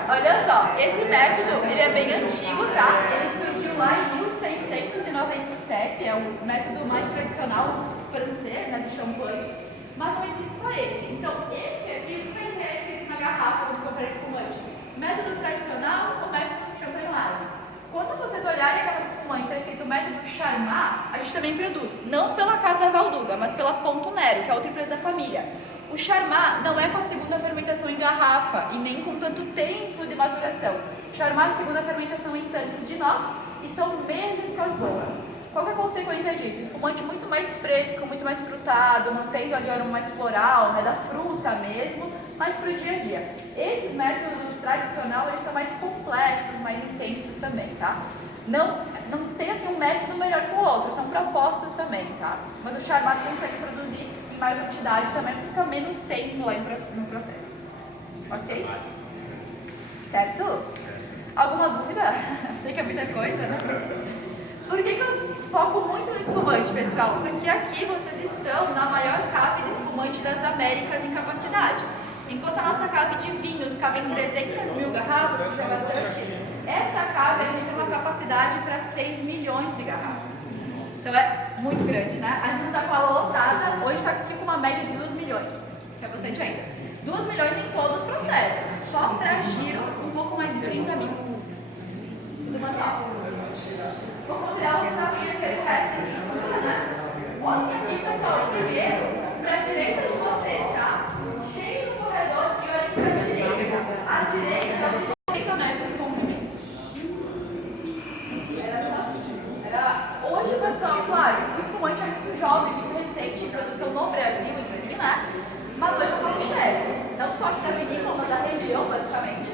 Olha só, esse método ele é bem antigo, tá? Ele surgiu lá em 1697, é o método mais tradicional francês, né, do champanhe, mas não existe só esse. Então, esse aqui vai ter escrito na garrafa quando você comprar espumante. Método tradicional ou método champenoise. Quando vocês olharem a garrafa de espumante, está escrito método Charmat, a gente também produz, não pela Casa Valduga, mas pela Ponto Nero, que é outra empresa da família. O Charmat não é com a segunda fermentação em garrafa e nem com tanto tempo de maturação. O Charmat é a segunda fermentação em tanques de inox e são meses com as borras. Qual que é a consequência disso? Espumante muito mais fresco, muito mais frutado, mantendo ali o aroma mais floral, né, da fruta mesmo, mas para o dia a dia. Esses métodos tradicionais, eles são mais complexos, mais intensos também, tá? Não tem assim um método melhor que o outro, são propostas também, tá? Mas o Charmat consegue produzir em maior quantidade também, porque fica menos tempo lá no processo. Ok? Certo? Alguma dúvida? Sei que é muita coisa, né? Por que eu foco muito no espumante, pessoal? Porque aqui vocês estão na maior cave de espumante das Américas em capacidade. Enquanto a nossa cave de vinhos cabe em 300 mil garrafas, que é bastante, essa cave tem uma capacidade para 6 milhões de garrafas. Então é muito grande, né? A gente não está com ela lotada, hoje está aqui com uma média de 2 milhões, que é bastante ainda. 2 milhões em todos os processos, só para giro um pouco mais de 30 mil. Tudo manual. Vou convidar vocês a conhecer o resto da estrutura, né? Olhem aqui, pessoal, primeiro, para a direita de vocês, tá? Cheio no corredor e olhem para a direita. À direita, você tem 8 metros de comprimento. Hoje, pessoal, claro, o espumante é muito jovem, muito recente em produção no Brasil em si, né? Mas hoje eu sou um chefe, não só aqui da vinícola, mas da região, basicamente.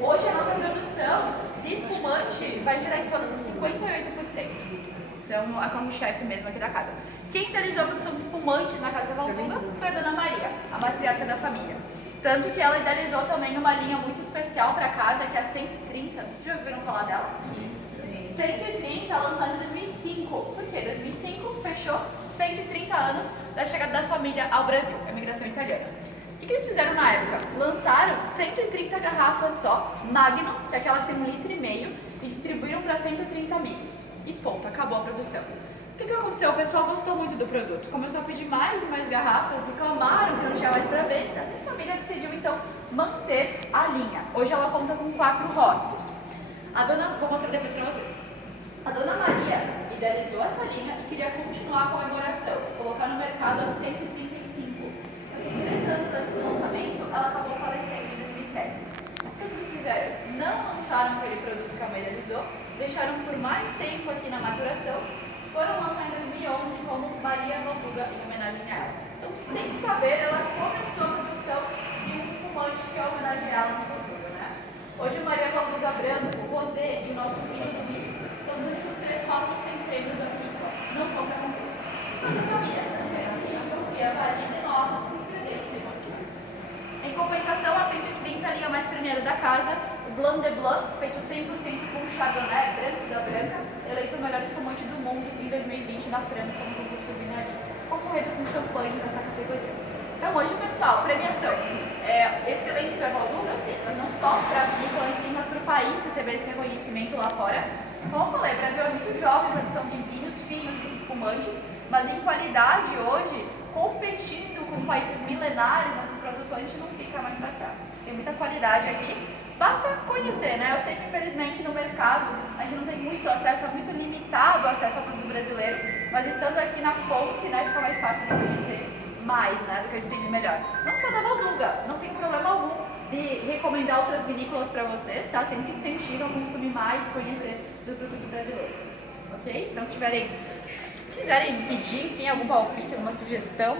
Hoje a nossa produção de espumante vai virar em torno de 58%. Então, é como chefe mesmo aqui da casa. Quem idealizou a produção de espumantes na Casa Valduga foi a Dona Maria, a matriarca da família. Tanto que ela idealizou também uma linha muito especial para casa, que é a 130. Vocês já ouviram falar dela? Sim. 130, lançada em 2005. Por quê? 2005 fechou 130 anos da chegada da família ao Brasil, a imigração italiana. O que eles fizeram na época? Lançaram 130 garrafas só, Magnum, que é aquela que tem 1,5 litro, e distribuíram para 130 amigos. E ponto, acabou a produção. O que aconteceu? O pessoal gostou muito do produto, começou a pedir mais e mais garrafas, reclamaram que não tinha mais para venda, e a família decidiu então manter a linha. Hoje ela conta com 4 rótulos. Vou mostrar depois para vocês. A Dona Maria idealizou essa linha e queria continuar a comemoração, colocar no mercado a 135. Só que 3 anos antes do lançamento, ela acabou falecendo em 2007. O que eles fizeram? Não lançaram aquele produto que a mãe idealizou, deixaram por mais tempo aqui na maturação, foram lançar em 2011 como Maria Valduga em homenagem a ela. Então, sem saber, ela começou a produção de um espumante que é homenagem a ela no futuro, né? Hoje, Maria Valduga Branco, o Rosé e o nosso vinho do Bis são os únicos 3 rótulos sem prêmio da vinícola. não compra concurso. Toda a família, várias notas, em compensação, a 130, a linha mais premiada da casa, o Blanc de Blanc, feito 100% com Chardonnay, branco da branca, eleito o melhor espumante do mundo em 2020 na França, no concurso Vinali, concorrendo com champanhe nessa categoria. Então hoje, pessoal, premiação excelente para a Valduga, sim, mas não só para a vinícola em si, mas para o país receber esse reconhecimento lá fora. Como eu falei, o Brasil é muito jovem em produção de vinhos finos e espumantes, mas em qualidade hoje, competindo com países milenares nessas produções, a gente não fica mais para trás. Tem muita qualidade aqui, basta conhecer, né? Eu sei que infelizmente no mercado a gente não tem muito acesso, é muito limitado o acesso ao produto brasileiro, mas estando aqui na fonte, né, fica mais fácil de conhecer mais, né, do que a gente tem de melhor. Não só da Valduga, não tem problema algum de recomendar outras vinícolas para vocês, tá? Sempre incentivo a consumir mais e conhecer do produto brasileiro, ok? Então se quiserem pedir, enfim, algum palpite, alguma sugestão.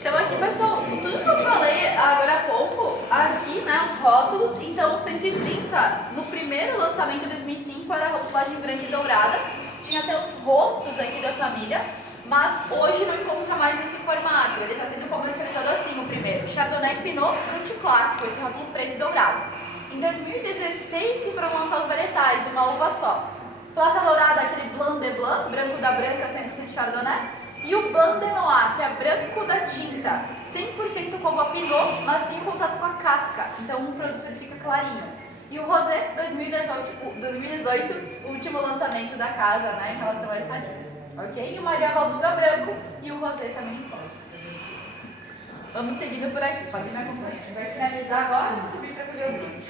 Então aqui, pessoal, tudo que eu falei agora há pouco, aqui, né, os rótulos, então 130, no primeiro lançamento de 2005 era a rotulagem branca e dourada, tinha até os rostos aqui da família, mas hoje não encontra mais nesse formato, ele está sendo comercializado assim, o primeiro, Chardonnay Pinot Brut Clássico, esse rótulo preto e dourado. Em 2016 que foram lançar os varietais, uma uva só. Plata dourada, aquele Blanc de Blanc, branco da branca, 100% Chardonnay. E o Blanc de Noir, que é branco da tinta, 100% com uva Pinot, mas sem contato com a casca. Então o produto ele fica clarinho. E o Rosé 2018, o último lançamento da casa, né, em relação a essa linha. Ok? E o Maria Valduga branco e o Rosé também expostos. Vamos seguindo por aqui, pode me acompanhar. A gente vai finalizar agora e subir para fazer o vídeo.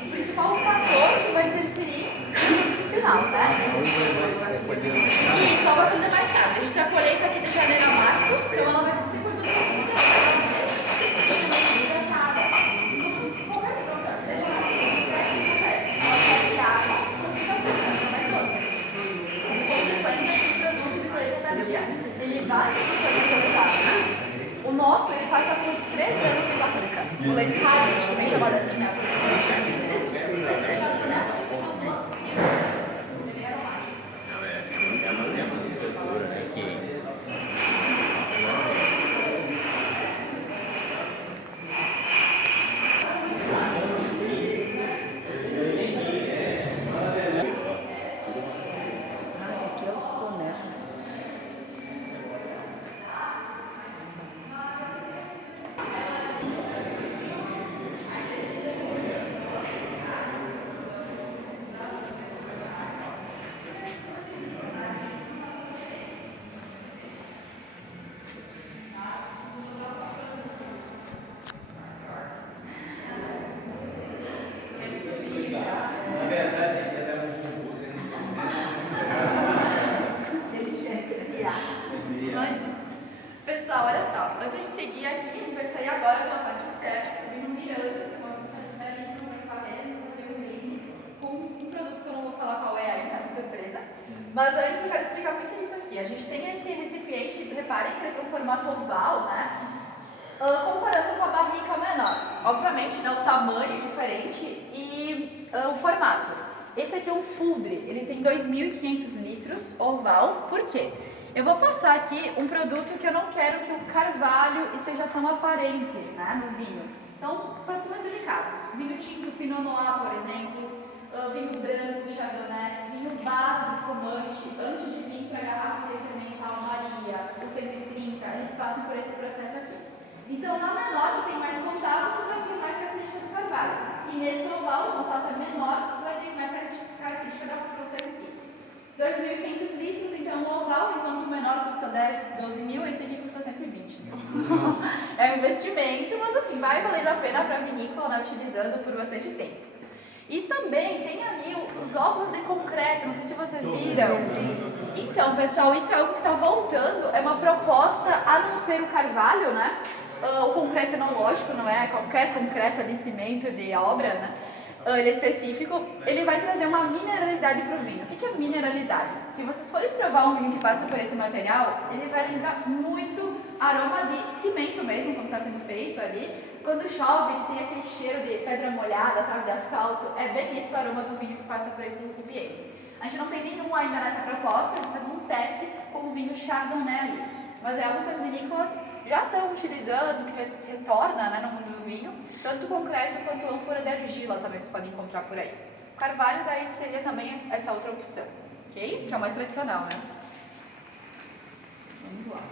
O principal fator que vai interferir no final, né? E só vai fazer mais tarde. A gente tem a colheita aqui de janeiro a março, então ela vai ser por tudo. Ele vai o nosso, ele passa por 3 anos em barrica. O leite raiz, também chamado assim, né? Pessoal, olha só, antes de seguir aqui, a gente vai sair agora pela parte externa, subir no mirante, que é uma vista belíssima das paredes, fazer um brinde com um produto que eu não vou falar qual é ainda, é uma surpresa. Mas antes eu quero explicar o que é isso aqui. A gente tem esse recipiente, reparem que ele tem um formato oval, né? Comparando com a barrica menor. Obviamente, né, o tamanho é diferente e o formato. Esse aqui é um Fuldre, ele tem 2.500 litros, oval. Por quê? Eu vou passar aqui um produto que eu não quero que o carvalho esteja tão aparente, né, no vinho. Então, produtos mais delicados. Vinho tinto, Pinot Noir, por exemplo, vinho branco, Chardonnay, vinho base do espumante, antes de vir para a garrafa fermental Maria, o 130, eles passam por esse processo aqui. Então, na menor, que tem mais contato, vai ter mais característica do carvalho. E nesse oval, o contato é menor, vai ter mais característica da fruta em si. 2.500 litros, então o oval, enquanto o menor custa 12 mil, esse aqui custa 120. É um investimento, mas assim, vai valer a pena para a vinícola, né, utilizando por bastante tempo. E também tem ali os ovos de concreto, não sei se vocês viram. Então, pessoal, isso é algo que está voltando, é uma proposta, a não ser o carvalho, né? O concreto não, lógico, não é qualquer concreto ali, cimento de obra, né? ele é específico, ele vai trazer uma mineralidade para o vinho. O que é mineralidade? Se vocês forem provar um vinho que passa por esse material, ele vai lembrar muito aroma de cimento mesmo, como está sendo feito ali. Quando chove, que tem aquele cheiro de pedra molhada, sabe, de asfalto, é bem esse o aroma do vinho que passa por esse recipiente. A gente não tem nenhum ainda nessa proposta, a gente faz um teste com o vinho Chardonnay ali. Mas é algo que as vinícolas já estão utilizando, que retorna, né, no mundo do vinho, tanto concreto quanto ânfora de argila também vocês podem encontrar por aí. Carvalho daí seria também essa outra opção, ok? Que é o mais tradicional, né? Vamos lá.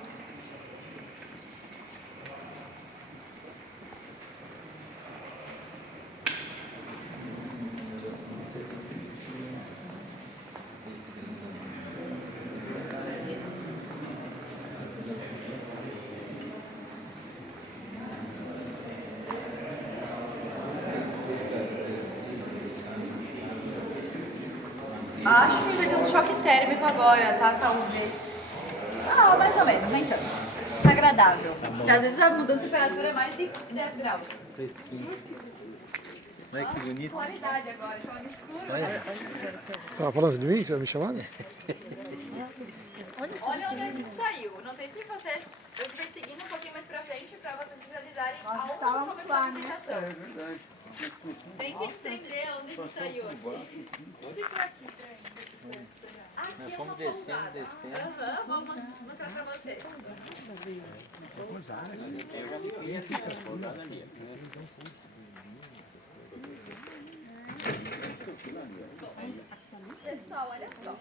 Acho que vai ter um choque térmico agora, tá? Talvez. Ah, mais ou menos, nem tanto. Tá agradável. Porque às vezes a mudança de temperatura é mais de 10 graus. Fresquinho. Olha que bonito. Claridade agora, tá no escuro. Tava falando de mim? Já me chamaram? Olha onde a gente saiu. Não sei se vocês. Eu estiver seguindo um pouquinho mais pra frente pra vocês visualizarem aonde começou a apresentação. É verdade. Tem que entender onde a gente saiu. Aqui. Nós fomos descendo. Aham, vamos mostrar pra vocês. Eu já fiquei aqui, pousada ali. Pessoal, olha só.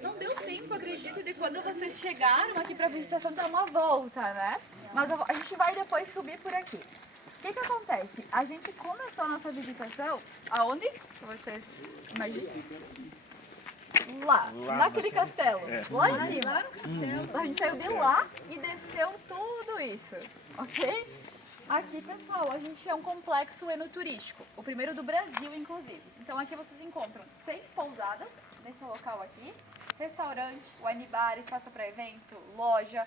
Não deu tempo, acredito, de quando vocês chegaram aqui para a visitação dar uma volta, né? Mas a gente vai depois subir por aqui. O que acontece? A gente começou a nossa visitação aonde? Vocês imaginam? Lá, naquele castelo. Lá em cima. Lá no castelo. A gente saiu de lá e desceu tudo isso, ok? Aqui, pessoal, a gente é um complexo enoturístico, o primeiro do Brasil, inclusive. Então aqui vocês encontram 6 pousadas nesse local aqui, restaurante, wine bar, espaço para evento, loja.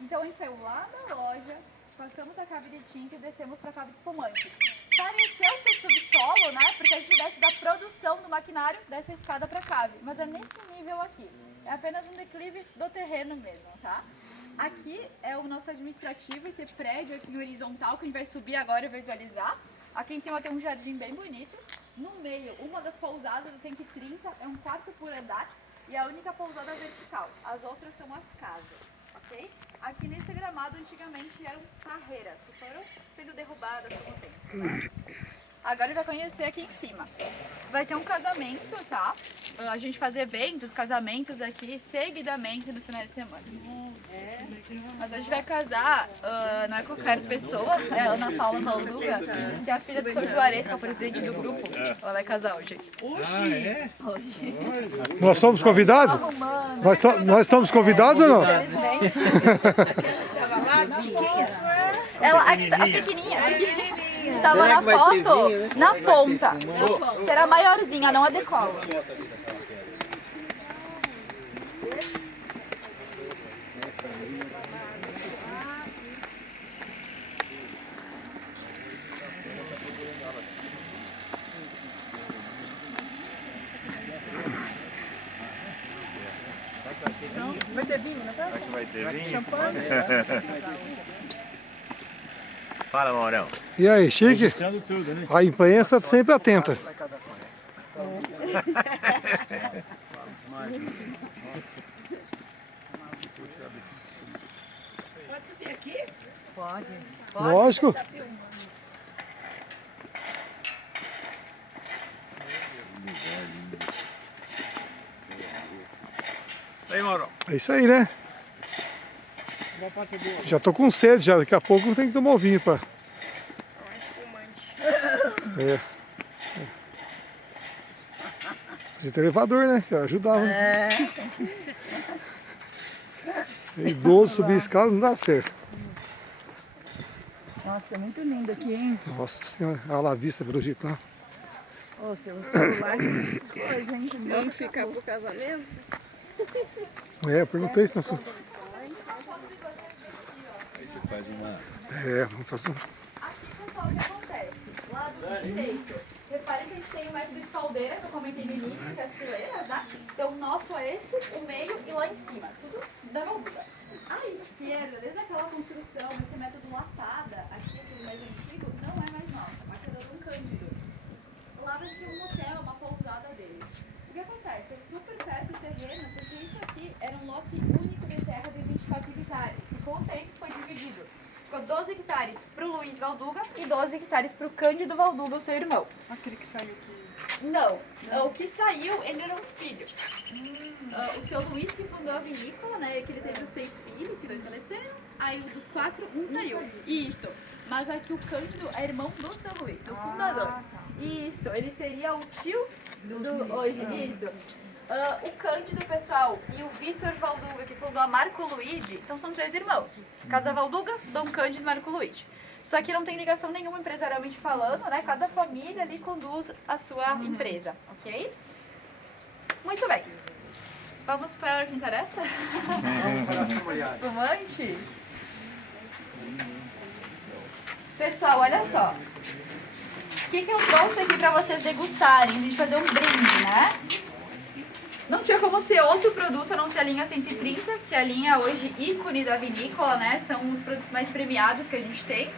Então a gente saiu lá da loja, passamos a cave de tinta e descemos para a cave de espumante. Pareceu ser subsolo, né? Porque a gente desce da produção do maquinário dessa escada para a cave, mas é nesse nível aqui. É apenas um declive do terreno mesmo, tá? Aqui é o nosso administrativo, esse prédio aqui horizontal que a gente vai subir agora e visualizar. Aqui em cima tem um jardim bem bonito. No meio, uma das pousadas, 130, é um quarto por andar e a única pousada vertical. As outras são as casas, ok? Aqui nesse gramado, antigamente, eram carreiras que foram sendo derrubadas com o tempo. Agora a gente vai conhecer aqui em cima. Vai ter um casamento, tá? A gente faz eventos, casamentos aqui seguidamente nos finais de semana. Mas a gente vai casar, não é qualquer pessoa, é a Ana Paula Valduga, que é a filha do Sr. Juarez, que é o presidente do grupo. Ela vai casar hoje. Hoje? Nós somos convidados? Nós estamos convidados ou não? Ela, a pequenininha, que tava na foto, na ponta, que era maiorzinha, não a decola. Vai ter vinho, não é? Vai ter vinho? Champanhe? Fala, Maurão. E aí, chique? Tudo, né? A imprensa sempre atenta. Pode subir aqui? Pode. Lógico. Aí, Maurão. É isso aí, né? Já tô com sede, já. Daqui a pouco não tem que tomar o vinho pra... É. Podia ter elevador, né? Que ajudava. Né? Idoso subir escada não dá certo. Nossa, é muito lindo aqui, hein? Nossa senhora, olha lá a vista pelo jeito lá. Ô, seu celular tem essas coisas, hein? Vamos ficar pro casamento? É, eu perguntei se nós... Aí você faz uma... É, vamos fazer um... Aqui, pessoal, o que acontece? Lá lado direito. Repare que a gente tem o método espaldeira, que eu comentei no início, que é as fileiras, né? Então o nosso é esse, o meio e lá em cima. Tudo da Valduga. À esquerda, desde aquela construção, esse método latada, aqui, que é o mais antigo, não é mais nosso. É uma casa de um Cândido. Lá vai ser um hotel, uma pousada dele. O que acontece? É super perto do terreno, porque isso aqui era um lote único de terra de 24 hectares. E com o tempo foi dividido. Ficou 12 hectares para o Luiz Valduga e 12 hectares para o Cândido Valduga, o seu irmão. Aquele que saiu aqui. Não, o que saiu, ele era um filho. O seu Luiz que fundou a vinícola, né? Que ele teve os 6 filhos, que 2 faleceram. Aí dos 4, um saiu. Isso. Mas aqui o Cândido é irmão do seu Luiz, do fundador. Tá. Isso, ele seria o tio do hoje. Isso. O Cândido, pessoal, e o Vitor Valduga, que fundou a Marco Luigi, então são 3 irmãos. Casa Valduga, Dom Cândido e Marco Luigi. Só que não tem ligação nenhuma empresarialmente falando, né? Cada família ali conduz a sua empresa, ok? Muito bem. Vamos para o que interessa? Espumante? Pessoal, olha só. O que eu trouxe aqui para vocês degustarem? A gente fazer um brinde, né? Não tinha como ser outro produto a não ser a linha 130, que é a linha hoje ícone da vinícola, né? São os produtos mais premiados que a gente tem.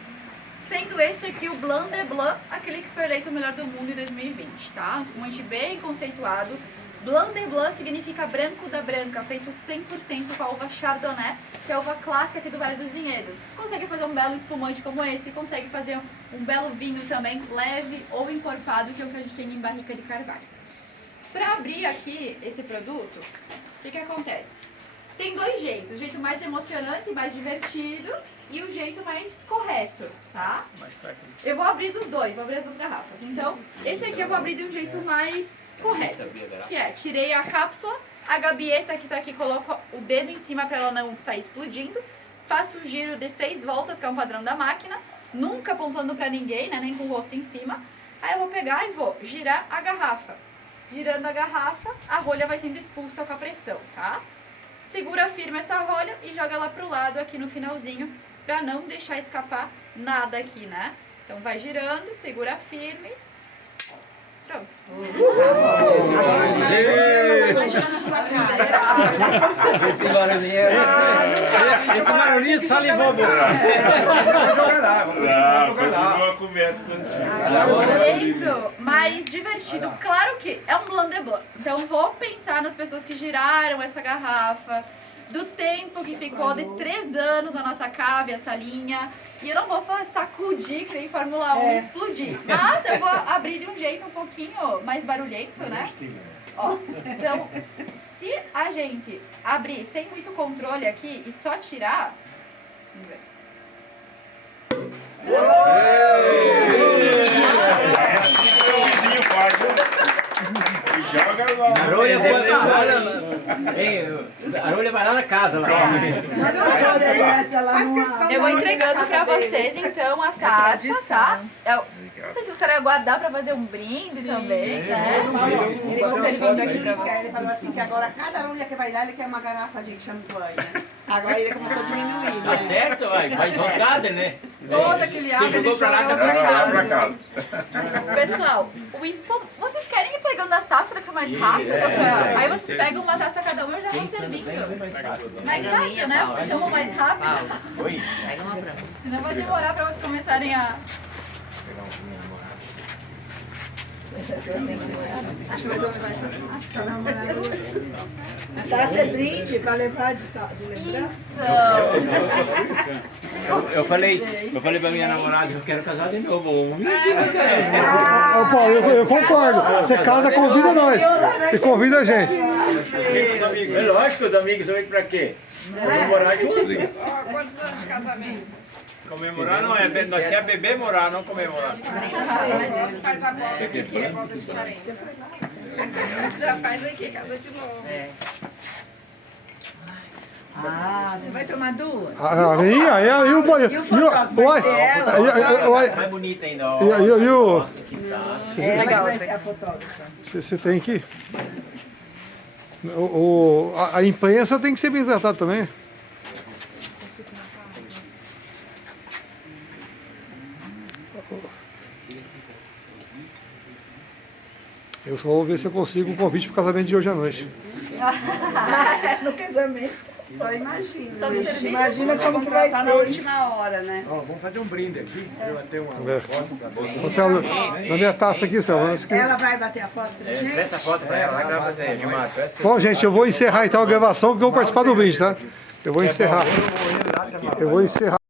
Sendo esse aqui o Blanc de Blanc, aquele que foi eleito o melhor do mundo em 2020, tá? Um espumante bem conceituado. Blanc de Blanc significa branco da branca, feito 100% com a uva Chardonnay, que é a uva clássica aqui do Vale dos Vinhedos. Você consegue fazer um belo espumante como esse, consegue fazer um belo vinho também, leve ou encorpado, que é o que a gente tem em barrica de carvalho. Para abrir aqui esse produto, o que acontece? Tem 2 jeitos, o jeito mais emocionante, mais divertido e o jeito mais correto, tá? Eu vou abrir dos 2, vou abrir as 2 garrafas. Então, esse aqui eu vou abrir de um jeito mais correto, que é, tirei a cápsula, a gabieta que tá aqui, coloco o dedo em cima para ela não sair explodindo, faço o giro de 6 voltas, que é um padrão da máquina, nunca apontando para ninguém, né, nem com o rosto em cima. Aí eu vou pegar e vou girar a garrafa. Girando a garrafa, a rolha vai sendo expulsa com a pressão, tá? Segura firme essa rolha e joga lá pro lado aqui no finalzinho, pra não deixar escapar nada aqui, né? Então vai girando, segura firme. Pronto. Esse barulhinho só levou a boca. Jeito mais divertido. Claro que é um Blanc de Blanc. Então vou pensar nas pessoas que giraram essa garrafa, do tempo que ficou de 3 anos na nossa cave, essa linha. E eu não vou sacudir que nem Fórmula 1 e explodir. Mas eu vou abrir de um jeito um pouquinho mais barulhento, né? Ó, então, se a gente abrir sem muito controle aqui e só tirar... Vamos ver. Joga lá. A rolha vai lá na casa. Lá. Eu vou entregando pra vocês, então, a taça, tá? Não sei se vocês querem aguardar pra fazer um brinde também, né? Vou servindo aqui pra vocês. Ele falou assim que agora cada rolha que vai dar, ele quer uma garrafa de champanhe. Agora ele começou a diminuir, Tá né? certo, vai. Faz vontade, né? Toda que ele abre, Você jogou ele pra lá, joga pra pra cá. Pessoal, o vocês querem ir pegando as taças pra ficar mais rápido? Aí vocês pegam uma taça cada um e eu já vou servindo. Mais fácil, né? Vocês tomam mais rápido. Oi, pega uma pra mim. Senão vai demorar pra vocês começarem a... Acho que vai levar essa namorada. A taça é brinde pra levar de lembrança. Eu falei pra minha namorada que eu quero casar de novo. Paulo, eu concordo. Você casa, convida nós. E convida a gente. É lógico, os amigos vão pra quê? Comemorar junto. Quantos anos de casamento? Comemorar não é, nós quer beber, morar, não comemorar. Nós faz a bola aqui, que é volta de 40. Já faz aqui, casa de novo. Ah, você vai tomar 2? E o banho? E o fotógrafo vai ser ela? Mais bonita ainda. E o... Nossa, que tá. Ela vai ser a fotógrafa. Você tem que... A imprensa tem que ser bem tratada também. Eu só vou ver se eu consigo um convite para o casamento de hoje à noite. No casamento. Só imagina. Todo Né? serviço? Imagina como que vai ser na última hora, né? Ó, vamos fazer um brinde aqui. Eu bater uma foto da bolsa. Ô, Céu, na minha taça aqui, Céu. Ela vai bater a foto pra gente? Essa foto pra ela, grava aí, Gilmar. Bom, gente, eu vou encerrar então a gravação porque eu vou participar do brinde, tá? Eu vou encerrar. Eu vou morrer lá, tá Eu vou encerrar.